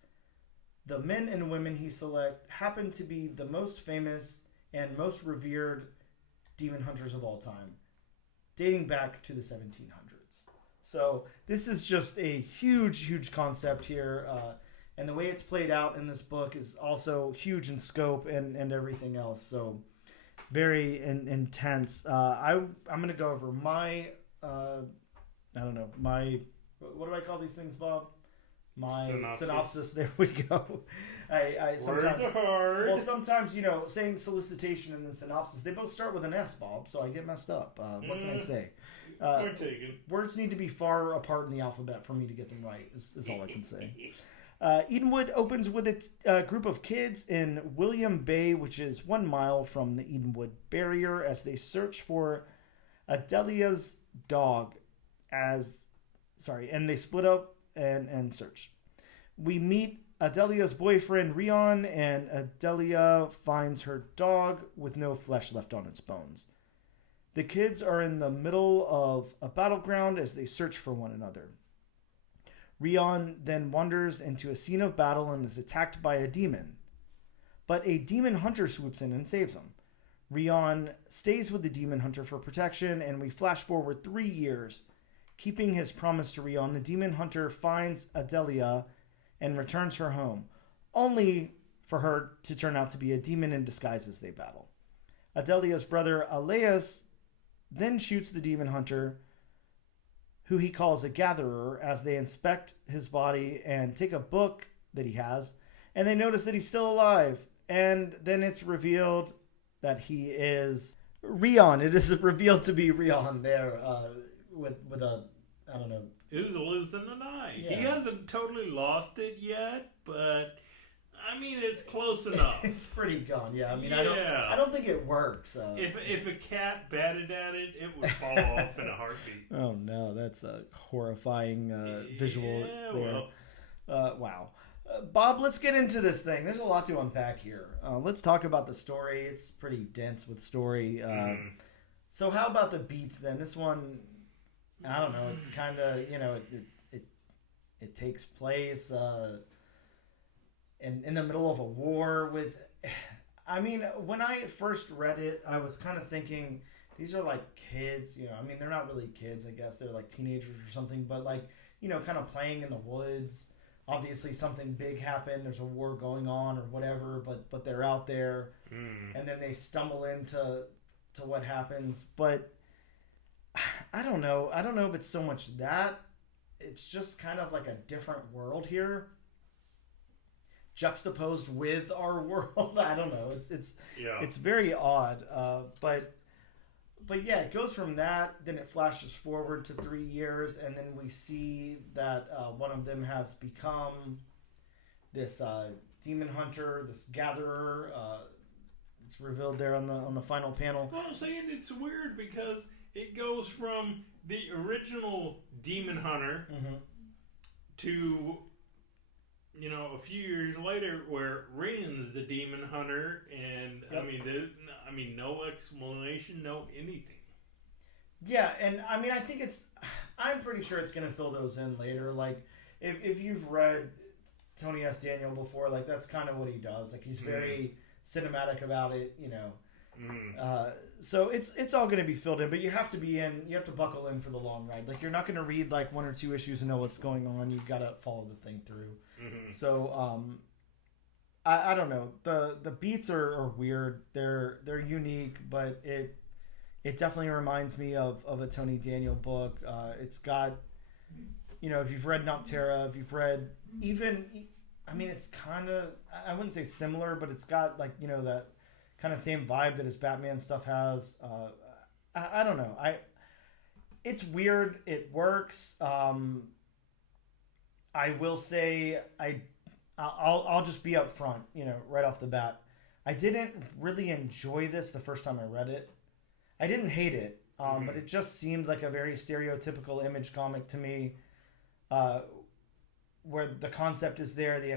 The men and women he selects happen to be the most famous and most revered demon hunters of all time, dating back to the 1700s. So this is just a huge concept here, and the way it's played out in this book is also huge in scope and everything else. So very intense. I'm going to go over my, what do I call these things, Bob? My synopsis. There we go. I sometimes, words are hard. Well, sometimes, saying solicitation and then synopsis, they both start with an S, Bob, so I get messed up. What can I say? Point taken. Words need to be far apart in the alphabet for me to get them right, is all I can say. Edenwood opens with its group of kids in William Bay, which is 1 mile from the Edenwood barrier, as they search for Adelia's dog. And they split up and search. We meet Adelia's boyfriend, Rion, and Adelia finds her dog with no flesh left on its bones. The kids are in the middle of a battleground as they search for one another. Rion then wanders into a scene of battle and is attacked by a demon. But a demon hunter swoops in and saves him. Rion stays with the demon hunter for protection, and we flash forward 3 years. Keeping his promise to Rion, the demon hunter finds Adelia and returns her home, only for her to turn out to be a demon in disguise as they battle. Adelia's brother, Aleus, then shoots the demon hunter, who he calls a gatherer, as they inspect his body and take a book that he has, and they notice that he's still alive. And then it's revealed that he is Rion. It is revealed to be Rion there with a, I don't know. Who's losing an eye? Yeah, he hasn't totally lost it yet, but I mean it's close enough. It's pretty gone. Yeah, I mean yeah. I don't think it works. If a cat batted at it, it would fall off in a heartbeat. Oh no, that's a horrifying visual there. Well. Wow. Bob, let's get into this thing. There's a lot to unpack here. Let's talk about the story. It's pretty dense with story. So how about the beats then? This one, I don't know. It kind of, it takes place in the middle of a war with. I mean, when I first read it, I was kind of thinking these are like kids. I mean, they're not really kids. I guess they're like teenagers or something. But like, kind of playing in the woods. Obviously, something big happened. There's a war going on or whatever. But they're out there, and then they stumble into what happens. But I don't know. I don't know if it's so much that. It's just kind of like a different world here, juxtaposed with our world. I don't know. It's very odd. But yeah, it goes from that. Then it flashes forward to 3 years, and then we see that one of them has become this demon hunter, this gatherer. It's revealed there on the final panel. Well, I'm saying it's weird because it goes from the original demon hunter to, a few years later where Rion's the demon hunter, and Yep. I mean, no explanation, no anything. Yeah, and I mean, I'm pretty sure it's going to fill those in later. Like, if you've read Tony S. Daniel before, like, that's kind of what he does. Like, he's very cinematic about it, So it's all going to be filled in, but you have to buckle in for the long ride. Like, you're not going to read like 1 or 2 issues and know what's going on. You've got to follow the thing through. So, I don't know. The beats are weird. They're unique, but it definitely reminds me of a Tony Daniel book. It's got, if you've read Noctera, if you've read even, I mean, it's kind of, I wouldn't say similar, but it's got like, that kind of same vibe that his Batman stuff has. I don't know. It's weird. It works. I will say I'll just be up front, right off the bat. I didn't really enjoy this the first time I read it. I didn't hate it, but it just seemed like a very stereotypical Image comic to me, where the concept is there, the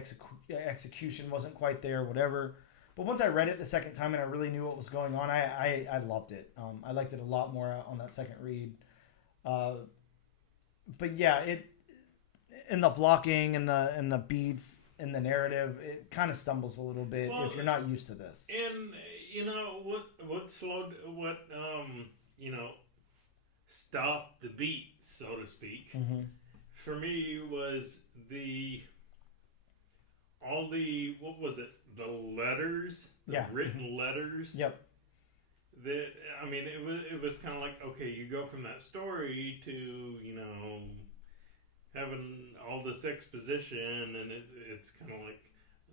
execution wasn't quite there, whatever. But once I read it the second time and I really knew what was going on, I loved it. I liked it a lot more on that second read. But yeah, it in the blocking and the beats and the narrative, it kind of stumbles a little bit if you're not used to this. And stopped the beat, so to speak. For me was all the what was it? The letters, written letters. Yep. That it was kind of like, okay, you go from that story to having all this exposition, and it's kind of like,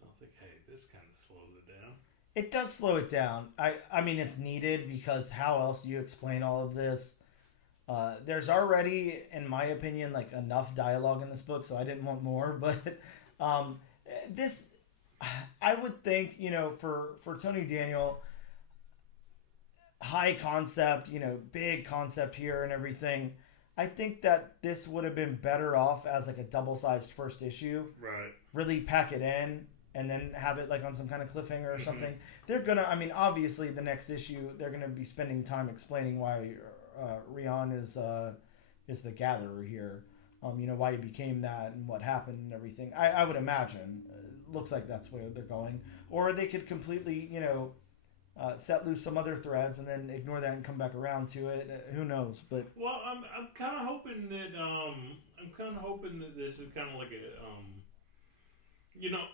I was like, hey, this kind of slows it down. It does slow it down. I mean, it's needed because how else do you explain all of this? There's already, in my opinion, like enough dialogue in this book, so I didn't want more. But um, this, I would think, for Tony Daniel, high concept, big concept here and everything. I think that this would have been better off as like a double-sized first issue. Right. Really pack it in and then have it like on some kind of cliffhanger or something. They're gonna, I mean, obviously the next issue they're gonna be spending time explaining why Rion is the gatherer here. Why he became that and what happened and everything. I would imagine. Looks like that's where they're going. Or they could completely, set loose some other threads and then ignore that and come back around to it. Who knows? But well, I'm kind of hoping that this is kind of like a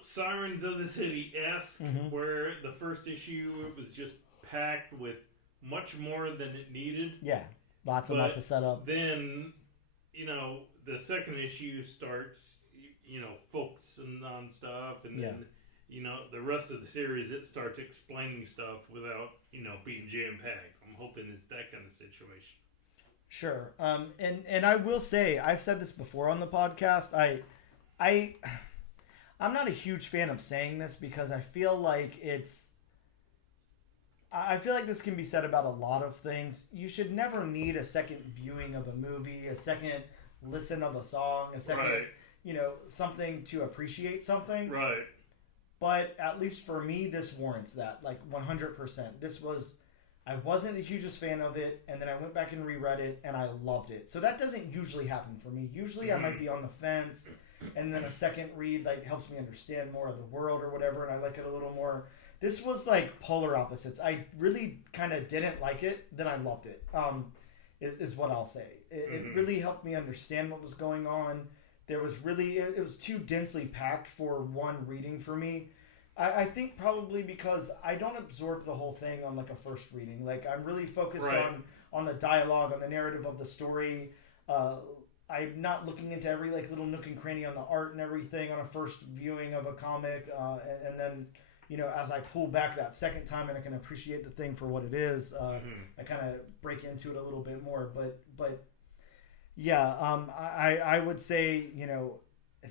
Sirens of the City-esque, where the first issue it was just packed with much more than it needed. Yeah, lots and lots of setup. Then, the second issue starts, focusing on stuff, and then, the rest of the series it starts explaining stuff without, being jam-packed. I'm hoping it's that kind of situation. Sure. And I will say, I've said this before on the podcast. I'm not a huge fan of saying this because I feel like this can be said about a lot of things. You should never need a second viewing of a movie, a second listen of a song, a second, something to appreciate something. Right. But at least for me, this warrants that, like 100%. I wasn't the hugest fan of it, and then I went back and reread it, and I loved it. So that doesn't usually happen for me. Usually I might be on the fence, and then a second read helps me understand more of the world or whatever, and I like it a little more. This was like polar opposites. I really kind of didn't like it, then I loved it, is what I'll say. It really helped me understand what was going on. It was too densely packed for one reading for me. I think probably because I don't absorb the whole thing on like a first reading. Like I'm really focused on the dialogue, on the narrative of the story. I'm not looking into every little nook and cranny on the art and everything on a first viewing of a comic. And then, as I pull back that second time and I can appreciate the thing for what it is, I kind of break into it a little bit more. But yeah, I would say,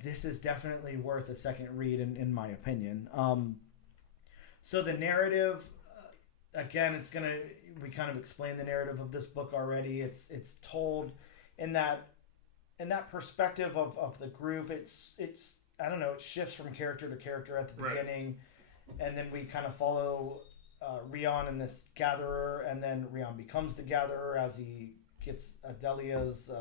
this is definitely worth a second read in my opinion. So the narrative, again, we kind of explained the narrative of this book already. It's told in that perspective of the group. It's I don't know, it shifts from character to character at the beginning, and then we kind of follow Rion and this gatherer, and then Rion becomes the gatherer as he gets Adelia's,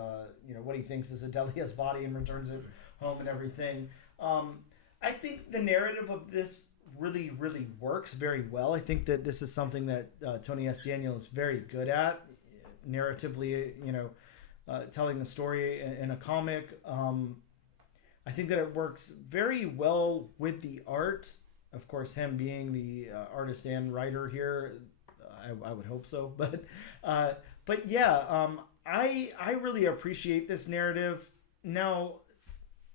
what he thinks is Adelia's body and returns it home and everything. I think the narrative of this really, really works very well. I think that this is something that Tony S. Daniel is very good at, narratively, telling the story in a comic. I think that it works very well with the art. Of course, him being the artist and writer here, I would hope so. But yeah, I really appreciate this narrative. Now,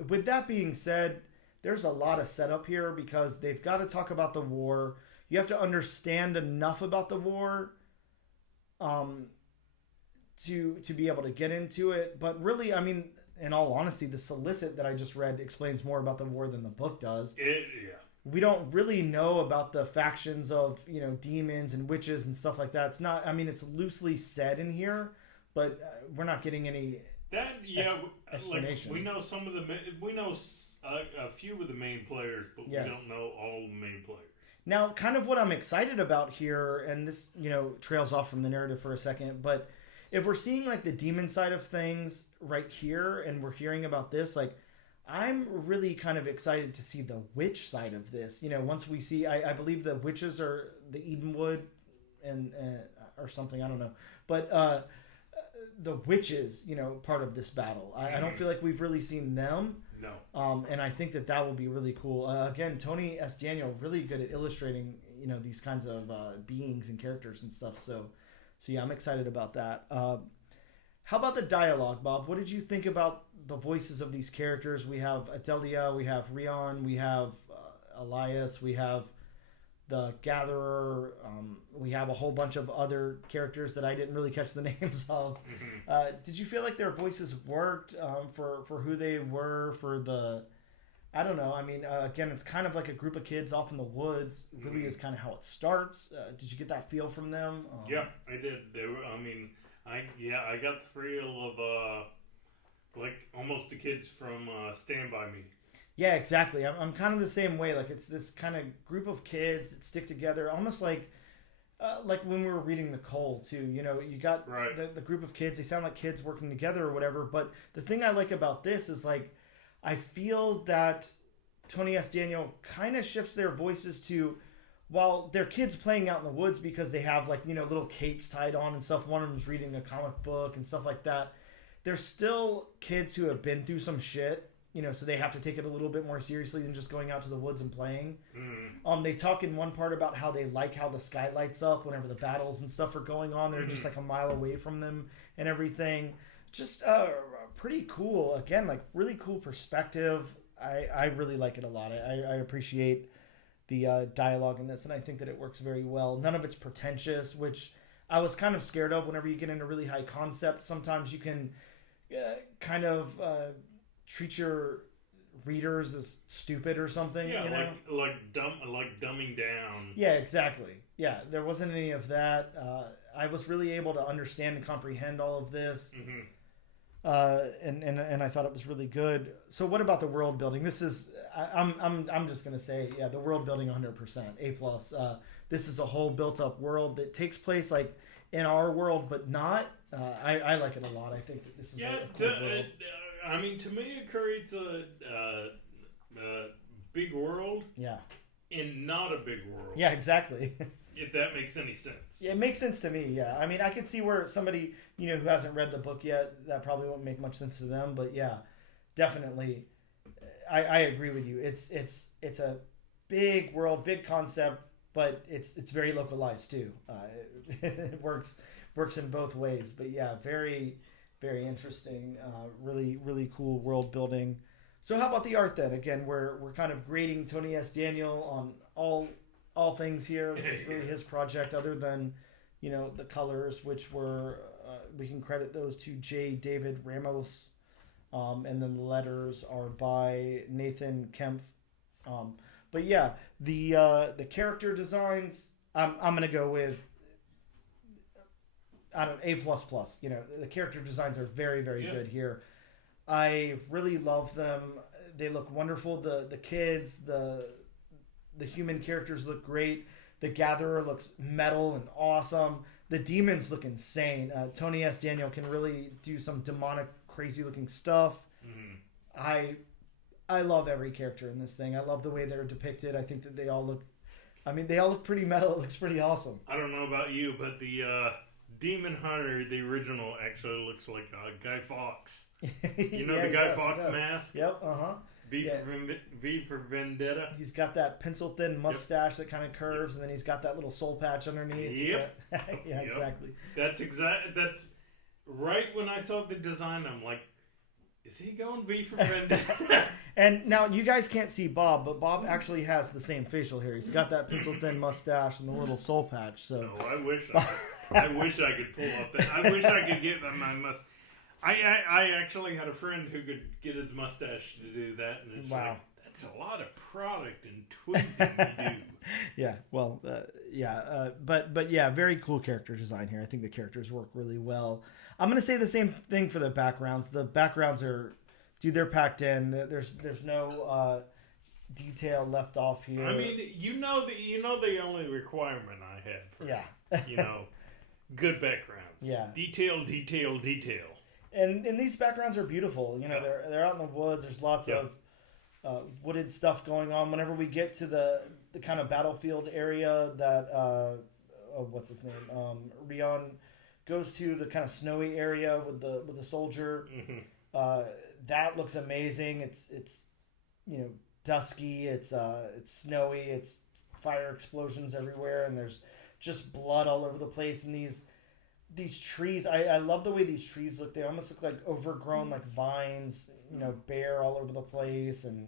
with that being said, there's a lot of setup here because they've got to talk about the war. You have to understand enough about the war to be able to get into it. But really, I mean, in all honesty, the solicit that I just read explains more about the war than the book does. We don't really know about the factions of, demons and witches and stuff like that. It's not, I mean, it's loosely said in here, but we're not getting any explanation. We know we know a few of the main players, but we don't know all the main players. Now, kind of what I'm excited about here, and this, trails off from the narrative for a second, but if we're seeing the demon side of things right here, and we're hearing about this, I'm really kind of excited to see the witch side of this. Once we see, I believe the witches are the Edenwood and or something, I don't know, but the witches, part of this battle. I don't feel like we've really seen them. No. And I think that will be really cool. Again, Tony S. Daniel really good at illustrating, these kinds of beings and characters and stuff. So yeah, I'm excited about that. How about the dialogue, Bob? What did you think about the voices of these characters? We have Adelia, we have Rion, we have Elias, we have the Gatherer. We have a whole bunch of other characters that I didn't really catch the names of. Did you feel like their voices worked for who they were, for the... I don't know. I mean, again, it's kind of like a group of kids off in the woods. Really is kind of how it starts. Did you get that feel from them? Yeah, I did. They were, I mean, I got the feel of like almost the kids from Stand By Me. Yeah, exactly. I'm kind of the same way. Like, it's this kind of group of kids that stick together, almost like when we were reading Nicole too. You know, you got Right. the group of kids. They sound like kids working together or whatever. But the thing I like about this is, like, I feel that Tony S. Daniel kind of shifts their voices to, while they're kids playing out in the woods because they have, like, you know, little capes tied on and stuff. One of them's reading a comic book and stuff like that. They're still kids who have been through some shit, you know, so they have to take it a little bit more seriously than just going out to the woods and playing. They talk in one part about how they like how the sky lights up whenever the battles and stuff are going on. They're just like a mile away from them and everything. Just pretty cool. Again, like, really cool perspective. I really like it a lot. I appreciate the dialogue in this, and I think that it works very well. None of it's pretentious, which I was kind of scared of whenever you get into really high concept. Sometimes you can kind of treat your readers as stupid or something. Yeah, you know? like dumbing down. Yeah, exactly. Yeah, there wasn't any of that. I was really able to understand and comprehend all of this. And I thought it was really good. So what about the world building? This is I'm just gonna say, yeah, the world building 100% A+. This is a whole built up world that takes place like in our world, but not. I like it a lot. I think that this is a cool world. I mean, to me, it creates a big world. Yeah. In not a big world. Yeah, exactly. If that makes any sense. Yeah, it makes sense to me. Yeah, I mean, I could see where somebody, you know, who hasn't read the book yet, that probably won't make much sense to them. But yeah, definitely, I agree with you. It's a big world, big concept, but it's very localized too. It works in both ways. But yeah, very very interesting. Really cool world building. So how about the art then? Again, we're kind of grading Tony S. Daniel on all things here. This is really his project, other than, you know, the colors, which were we can credit those to J. David Ramos, and then the letters are by Nathan Kempf. But yeah, the character designs, I'm gonna go with, I don't A++. You know, the character designs are very good here. I really love them. They look wonderful. The kids, the human characters look great. The Gatherer looks metal and awesome. The demons look insane. Tony S. Daniel can really do some demonic, crazy looking stuff. I love every character in this thing. I love the way they're depicted. I think that they all look pretty metal. It looks pretty awesome. I don't know about you, but the Demon Hunter, the original, actually looks like Guy Fawkes. You know, the Guy Fawkes mask? Yep, V for Vendetta. He's got that pencil thin mustache that kind of curves, and then he's got that little soul patch underneath. Yep. Yeah, exactly. That's right when I saw the design, I'm like, is he going V for Vendetta? And now you guys can't see Bob, but Bob actually has the same facial hair. He's got that pencil thin mustache and the little soul patch. So no, I wish I could pull up that. I wish I could get my mustache. I actually had a friend who could get his mustache to do that, and it's like, that's a lot of product and tweezing to do. Yeah, well, but yeah, very cool character design here. I think the characters work really well. I'm gonna say the same thing for the backgrounds. The backgrounds are, dude, they're packed in. There's no detail left off here. I mean, you know the only requirement I had for good backgrounds. Yeah, detail. And these backgrounds are beautiful. You know, they're out in the woods. There's lots of wooded stuff going on. Whenever we get to the kind of battlefield area that what's his name, Rion goes to, the kind of snowy area with the soldier. That looks amazing. It's you know, dusky. It's snowy. It's fire explosions everywhere, and there's just blood all over the place. And these trees, I love the way these trees look. They almost look like overgrown, like vines, you know, bare all over the place. And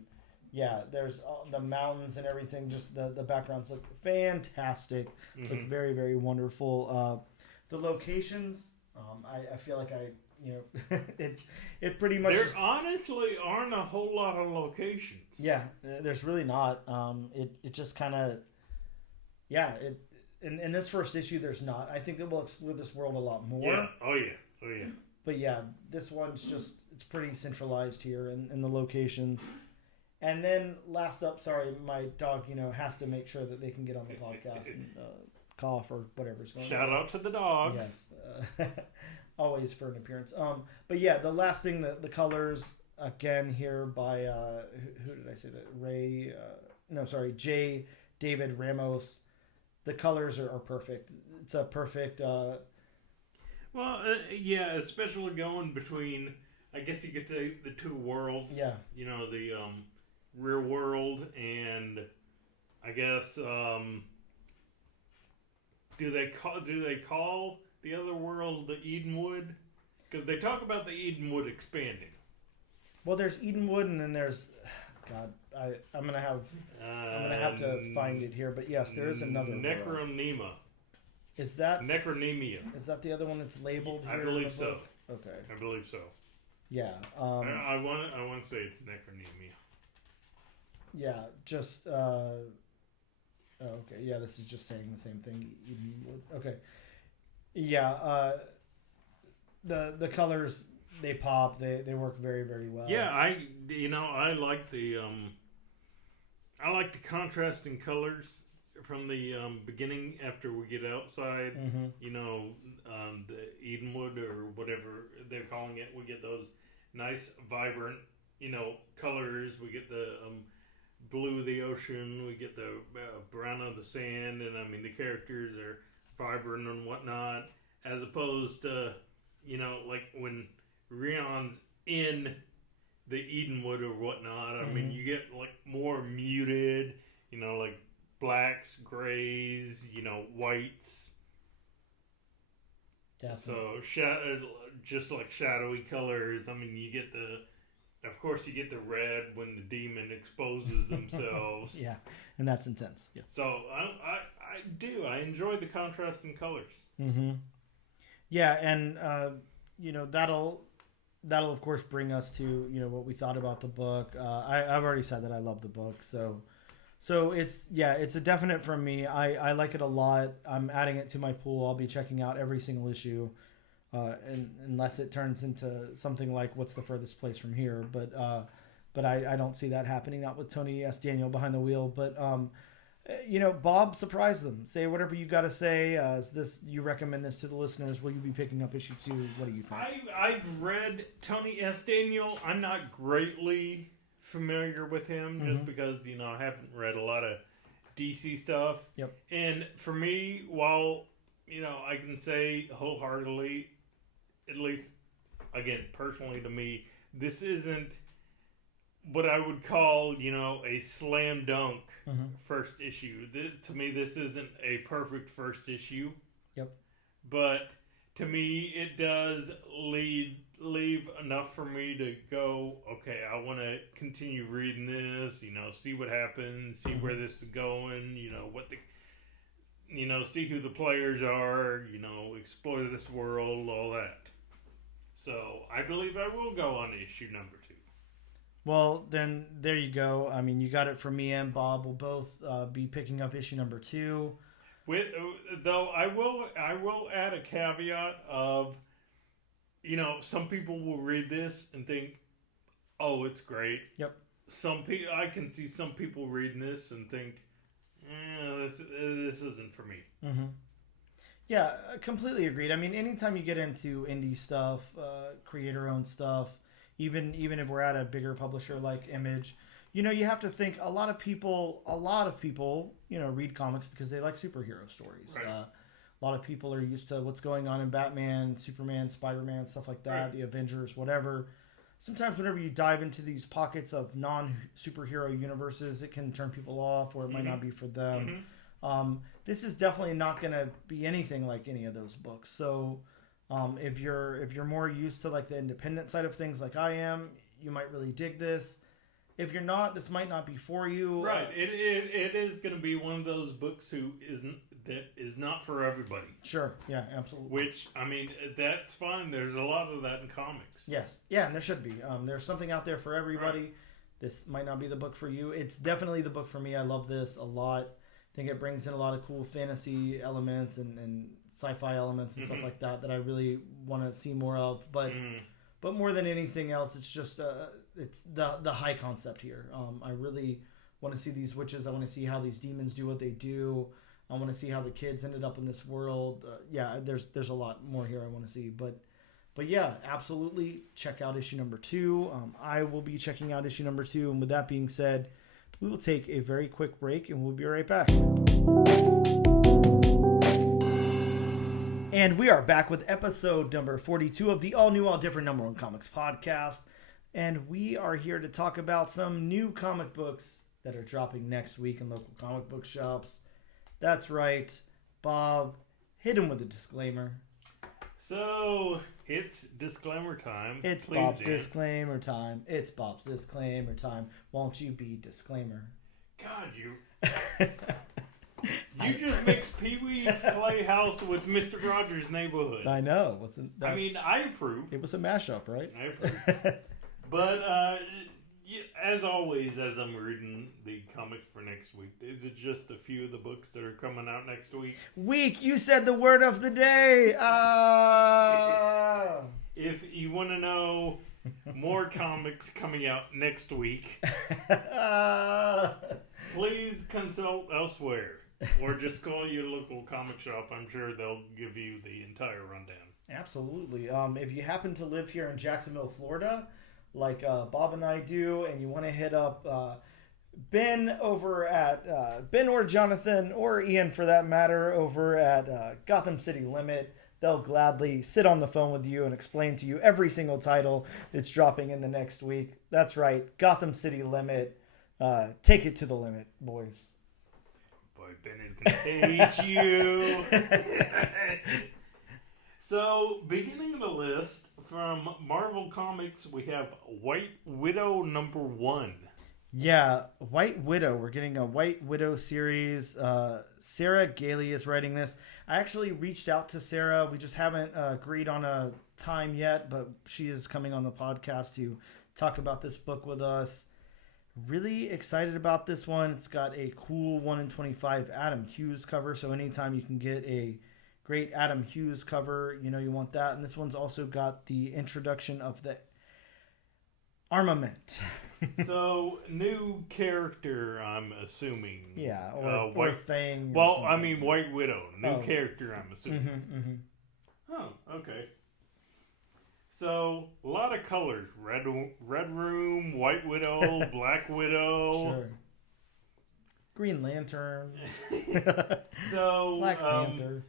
Yeah, there's the mountains and everything. Just the backgrounds look fantastic. Mm-hmm. Look very, very wonderful. The locations, I feel like it pretty much. There honestly aren't a whole lot of locations. Yeah, there's really not. It just kind of, yeah. In this first issue, there's not. I think that we'll explore this world a lot more. Yeah. Oh yeah. Oh yeah. But yeah, this one's just, it's pretty centralized here in the locations. And then last up, sorry, my dog, has to make sure that they can get on the podcast and cough or whatever's going on. Shout out to the dogs. Yes, always for an appearance. But yeah, the last thing, the colors again here by who did I say that? J. David Ramos. The colors are perfect. It's a perfect. Yeah, especially going between. I guess you get the two worlds. Yeah. The real world and I guess do they call the other world the Edenwood? Because they talk about the Edenwood expanding. Well, there's Edenwood, and then there's God. I'm gonna have to find it here, but yes, there is another Necronema. Is that Necronemia? Is that the other one that's labeled here? I believe so. Okay. I believe so. Yeah. I want to say it's Necronemia. Yeah. Just. Okay. Yeah. This is just saying the same thing. Edenwood. Okay. Yeah. The colors, they pop. They work very, very well. Yeah. I like the contrasting colors from the beginning after we get outside. Mm-hmm. The Edenwood or whatever they're calling it. We get those nice, vibrant, colors. We get the blue of the ocean. We get the brown of the sand, and the characters are vibrant and whatnot. As opposed to, like when Rion's in the Edenwood or whatnot. You get like more muted, like blacks, grays, whites. Definitely. So just like shadowy colors. You get you get the red when the demon exposes themselves. Yeah, and that's intense. Yeah. So I enjoy the contrasting colors. Mm-hmm. Yeah, and that'll of course bring us to what we thought about the book. I've already said that I love the book, so it's a definite from me. I like it a lot. I'm adding it to my pool. I'll be checking out every single issue, unless it turns into something like What's the Furthest Place from Here. But I don't see that happening. Not with Tony S. Daniel behind the wheel. But Bob, surprise them. Say whatever you got to say. You recommend this to the listeners? Will you be picking up issue 2? What do you think? I've read Tony S. Daniel. I'm not greatly familiar with him just because I haven't read a lot of DC stuff. Yep. And for me, while I can say wholeheartedly, at least again personally to me, this isn't what I would call a slam dunk first issue. To me, this isn't a perfect first issue. Yep. But to me, it does leave enough for me to go, okay, I want to continue reading this, see what happens, see where this is going, see who the players are, explore this world, all that. So I believe I will go on issue number 2. Well, then there you go. You got it from me and Bob. We'll both be picking up issue number 2. Though I will add a caveat of, some people will read this and think, "Oh, it's great." Yep. I can see some people reading this and think, this isn't for me." Mm-hmm. Yeah, completely agreed. Anytime you get into indie stuff, creator-owned stuff, even if we're at a bigger publisher like Image, you have to think a lot of people, read comics because they like superhero stories. Right. A lot of people are used to what's going on in Batman, Superman, Spider-Man, stuff like that, right. The Avengers, whatever. Sometimes whenever you dive into these pockets of non-superhero universes, it can turn people off or it might not be for them. This is definitely not going to be anything like any of those books. So if you're more used to like the independent side of things like I am, you might really dig this. If you're not, this might not be for you. Right. It is going to be one of those books that is not for everybody. Sure. Yeah, absolutely. Which, I mean, that's fine. There's a lot of that in comics. Yes. Yeah, and there should be. There's something out there for everybody. Right. This might not be the book for you. It's definitely the book for me. I love this a lot. I think it brings in a lot of cool fantasy elements and sci-fi elements and stuff like that I really want to see more of. But more than anything else, it's just it's the high concept here. I really want to see these witches. I want to see how these demons do what they do. I want to see how the kids ended up in this world. There's a lot more here I want to see. But yeah, absolutely check out issue number 2. I will be checking out issue number 2. And with that being said, we will take a very quick break and we'll be right back. And we are back with episode number 42 of the all new, all different number 1 comics podcast. And we are here to talk about some new comic books that are dropping next week in local comic book shops. That's right. Bob, hit him with a disclaimer. So, it's disclaimer time. It's Please, Bob's Dan. disclaimer time. It's Bob's disclaimer time. Won't you be disclaimer? God, you just mixed Pee-wee's Playhouse with Mr. Rogers' Neighborhood. I know. I mean, I approve. It was a mashup, right? I approve. But, as always, as I'm reading the comics for next week, is it just a few of the books that are coming out next week? Week, you said the word of the day. If you want to know more comics coming out next week, please consult elsewhere. Or just call your local comic shop. I'm sure they'll give you the entire rundown. Absolutely. If you happen to live here in Jacksonville, Florida, like Bob and I do, and you want to hit up Ben over at Ben or Jonathan or Ian for that matter over at Gotham City Limit, they'll gladly sit on the phone with you and explain to you every single title that's dropping in the next week. That's right, Gotham City Limit. Take it to the limit, boys. Boy, Ben is going to hate you. So, beginning of the list, from Marvel Comics, we have White Widow number 1. Yeah, White Widow. We're getting a White Widow series. Sarah Gailey is writing this. I actually reached out to Sarah. We just haven't agreed on a time yet, but she is coming on the podcast to talk about this book with us. Really excited about this one. It's got a cool 1/25 Adam Hughes cover, so anytime you can get a great Adam Hughes cover, you want that. And this one's also got the introduction of the armament. So, new character, I'm assuming. Yeah, or thing. Well, I mean, White Widow. New character, I'm assuming. Mm-hmm. Oh, okay. So, a lot of colors. Red Room, White Widow, Black Widow. Sure. Green Lantern. So, Black Panther.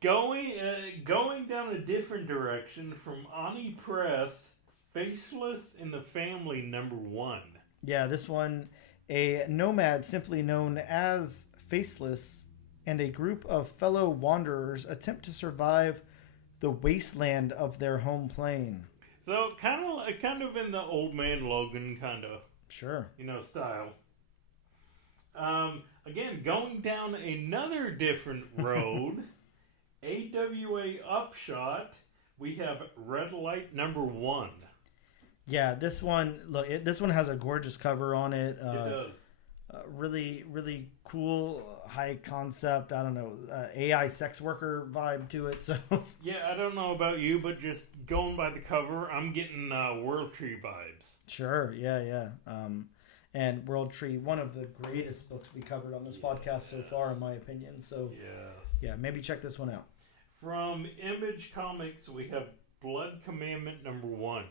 going down a different direction from Ani Press, Faceless in the Family number 1. Yeah, this one, a nomad simply known as Faceless and a group of fellow wanderers attempt to survive the wasteland of their home plane. So kind of in the Old Man Logan kind of style. Again, going down another different road, AWA Upshot, we have Red Light number 1. Yeah, this one has a gorgeous cover on it. It does. Really, really cool, high concept. I don't know, AI sex worker vibe to it. So yeah, I don't know about you, but just going by the cover, I'm getting World Tree vibes. Sure, yeah. And World Tree, one of the greatest books we covered on this podcast so far, in my opinion. So yeah, maybe check this one out. From Image Comics, we have Blood Commandment number 1.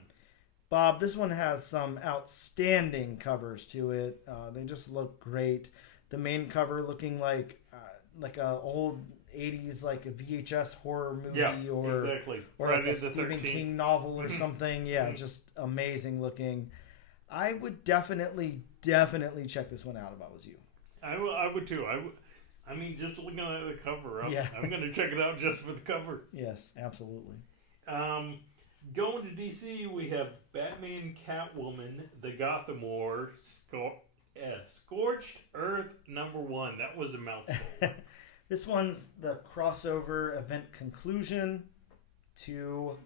Bob, this one has some outstanding covers to it. They just look great. The main cover looking like a old 80s like a VHS horror movie or like a Stephen King novel or something. Yeah, just amazing looking. I would definitely check this one out if I was you. I would too. I mean, just looking at the cover, I'm going to check it out just for the cover. Yes, absolutely. Going to DC, we have Batman, Catwoman, the Gotham War, Scorched Earth #1. That was a mouthful. This one's the crossover event conclusion to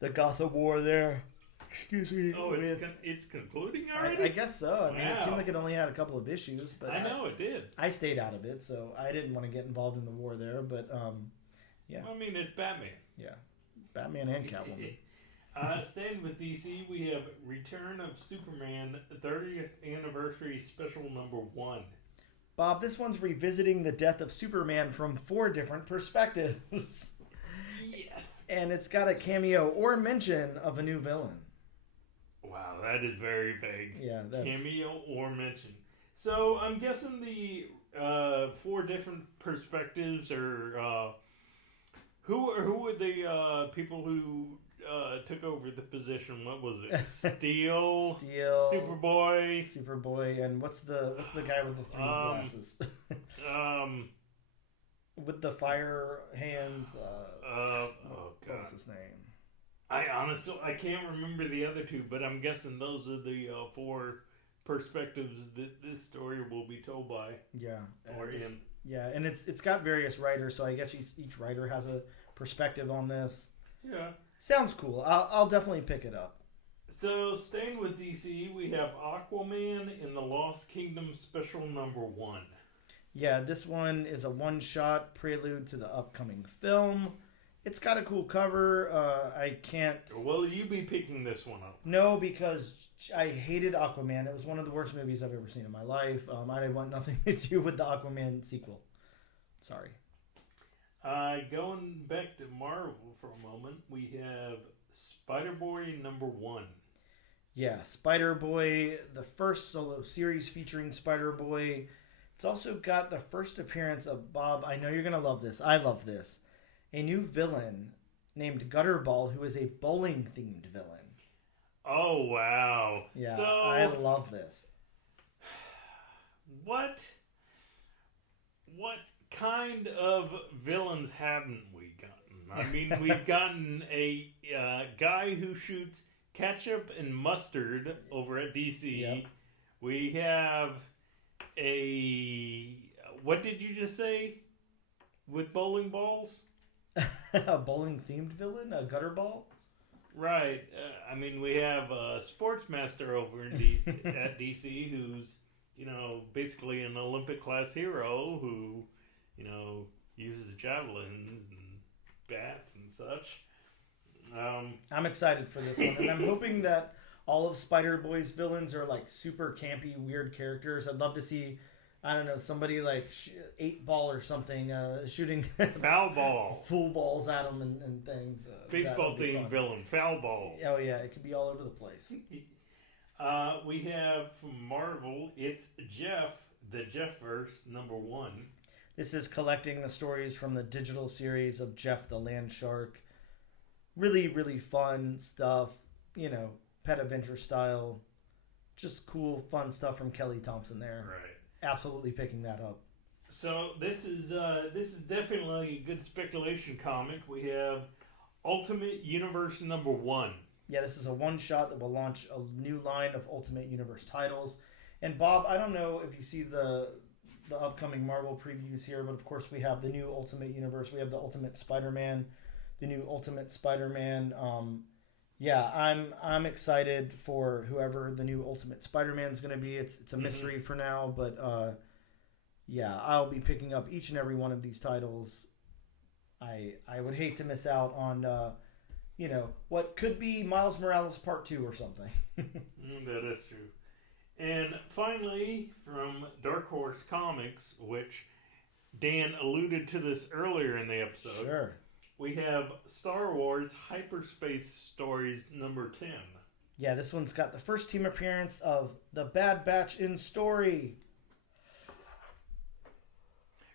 the Gotham War there. Excuse me. Oh, it's concluding already? I guess so. I mean, It seemed Wow. like it only had a couple of issues, but I know it did. I stayed out of it, so I didn't want to get involved in the war there. But yeah, I mean, it's Batman. yeah, Batman and Catwoman. Staying with DC, we have Return of Superman 30th Anniversary Special #1. Bob, this one's revisiting the death of Superman from 4 different perspectives. Yeah. And it's got a cameo or mention of a new villain. Wow, that is very vague. Yeah, that's... Cameo or mention. So I'm guessing the 4 different perspectives are who were the people who took over the position? What was it? Steel, Superboy, and what's the guy with the 3 glasses? With the fire hands. What was his name? I can't remember the other 2, but I'm guessing those are the 4 perspectives that this story will be told by. Yeah, or in. Yeah, and it's got various writers, so I guess each writer has a perspective on this. Yeah, sounds cool. I'll definitely pick it up. So staying with DC, we have Aquaman in the Lost Kingdom Special #1. Yeah, this one is a one-shot prelude to the upcoming film. It's got a cool cover. I can't... Will you be picking this one up? No, because I hated Aquaman. It was one of the worst movies I've ever seen in my life. I want nothing to do with the Aquaman sequel. Sorry. Going back to Marvel for a moment, we have Spider-Boy #1. Yeah, Spider-Boy, the first solo series featuring Spider-Boy. It's also got the first appearance of Bob. I know you're going to love this. I love this. A new villain named Gutterball, who is a bowling-themed villain. Oh, wow. Yeah, so, I love this. What kind of villains haven't we gotten? I mean, we've gotten a guy who shoots ketchup and mustard over at DC. Yep. We have a... What did you just say? With bowling balls? A bowling-themed villain? A Gutterball? Right. I mean, we have a sportsmaster over in at DC who's, basically an Olympic-class hero who, uses javelins and bats and such. I'm excited for this one, and I'm hoping that all of Spider-Boy's villains are like super campy, weird characters. I'd love to see, I don't know, somebody like 8-ball or something shooting foul ball, full balls at them and things. Baseball themed villain, foul ball. Oh yeah, it could be all over the place. We have from Marvel, it's Jeff, the Jeffverse #1. This is collecting the stories from the digital series of Jeff the Land Shark. Really, really fun stuff. Pet adventure style. Just cool, fun stuff from Kelly Thompson there. Right. Absolutely picking that up. So this is definitely a good speculation comic. We have Ultimate Universe #1. Yeah, this is a one-shot that will launch a new line of Ultimate Universe titles. And Bob, I don't know if you see the upcoming Marvel previews here, but of course we have the new Ultimate Universe. We have the Ultimate Spider-Man, the new Ultimate Spider-Man. I'm excited for whoever the new Ultimate Spider-Man is going to be. It's a mystery for now, but I'll be picking up each and every one of these titles. I would hate to miss out on what could be Miles Morales Part 2 or something. That is true. And finally, from Dark Horse Comics, which Dan alluded to this earlier in the episode. Sure. We have Star Wars Hyperspace Stories #10. Yeah, this one's got the first team appearance of the Bad Batch in story.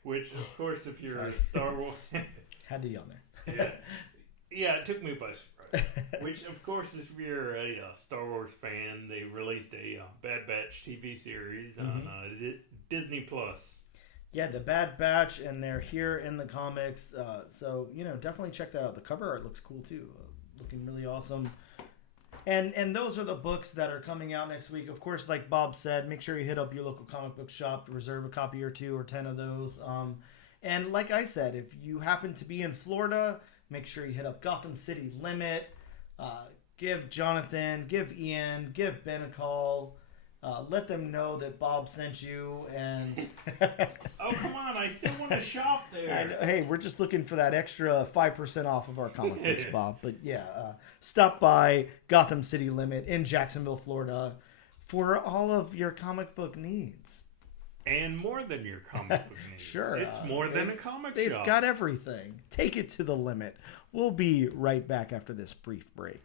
Which, of course, if you're a Star Wars... Had to yell there. Yeah, it took me by surprise. Which, of course, if you're a Star Wars fan, they released a Bad Batch TV series on Disney Plus. Yeah, the Bad Batch, and they're here in the comics. So, definitely check that out. The cover art looks cool, too. looking really awesome. And those are the books that are coming out next week. Of course, like Bob said, make sure you hit up your local comic book shop to reserve a copy or 2 or 10 of those. And like I said, if you happen to be in Florida, make sure you hit up Gotham City Limit. Give Jonathan, give Ian, give Ben a call. Let them know that Bob sent you. And oh, come on. I still want to shop there. hey, we're just looking for that extra 5% off of our comic books, Bob. But yeah, stop by Gotham City Limit in Jacksonville, Florida for all of your comic book needs. And more than your comic book needs. Sure. It's more than a comic They've shop. got everything. Take it to the limit. We'll be right back after this brief break.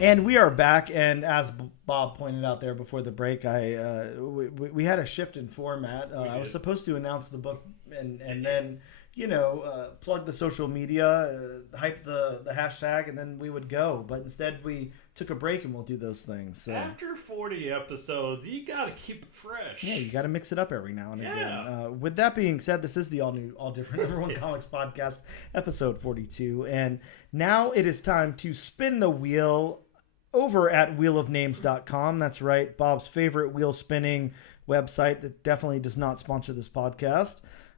And we are back, and as Bob pointed out there before the break, we had a shift in format. I was supposed to announce the book and then, plug the social media, hype the hashtag, and then we would go. But instead, we took a break, and we'll do those things. So. After 40 episodes, you got to keep it fresh. Yeah, you got to mix it up every now and again. With that being said, this is the all-new, all-different Number One Comics Podcast, episode 42. And now it is time to spin the wheel over at wheelofnames.com. That's right, Bob's favorite wheel spinning website that definitely does not sponsor this podcast.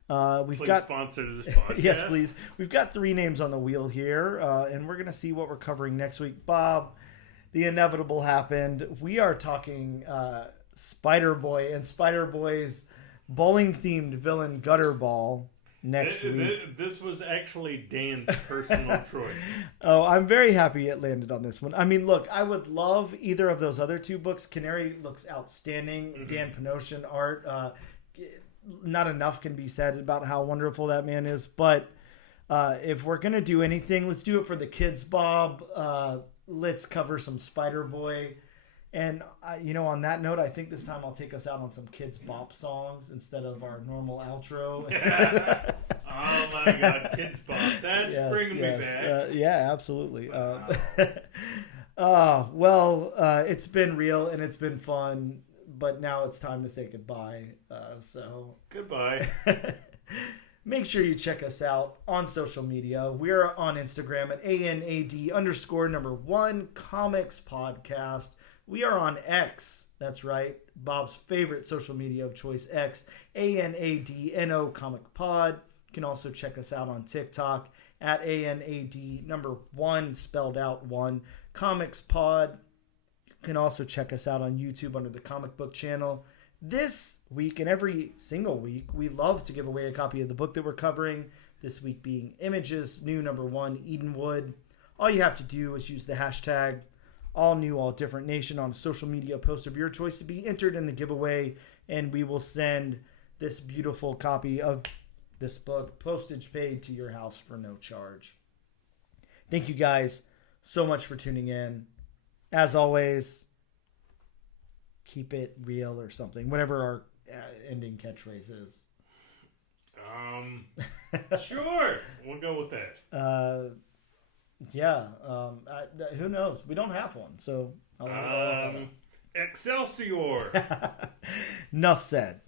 Please sponsor this podcast. Yes, please. We've got 3 names on the wheel here, and we're going to see what we're covering next week. Bob, the inevitable happened. We are talking Spider-Boy and Spider-Boy's bowling-themed villain Gutterball next week. This was actually Dan's personal choice. Oh, I'm very happy it landed on this one. I mean, look, I would love either of those other 2 books. Canary looks outstanding. Mm-hmm. Dan Panosian art. Not enough can be said about how wonderful that man is. But if we're going to do anything, let's do it for the kids, Bob. Let's cover some Spider-Boy. And, on that note, I think this time I'll take us out on some kids' bop songs instead of our normal outro. Oh, my God. Kids' bop. That's bringing me back. Yeah, absolutely. Wow. It's been real and it's been fun, but now it's time to say goodbye. Goodbye. Make sure you check us out on social media. We're on Instagram at ANAD_1 Comics Podcast. We are on X. That's right. Bob's favorite social media of choice, X. ANADNO Comic Pod. You can also check us out on TikTok at ANAD1 spelled out 1 Comics Pod. You can also check us out on YouTube under the Comic Book Channel. This week and every single week, we love to give away a copy of the book that we're covering. This week being Image's new number 1, Edenwood. All you have to do is use the hashtag All New, All Different Nation on a social media post of your choice to be entered in the giveaway, and we will send this beautiful copy of this book, postage paid, to your house for no charge. Thank you guys so much for tuning in. As always, keep it real or something, whatever our ending catchphrase is. Sure, we'll go with that. Who knows? We don't have one, so Excelsior. Enough said.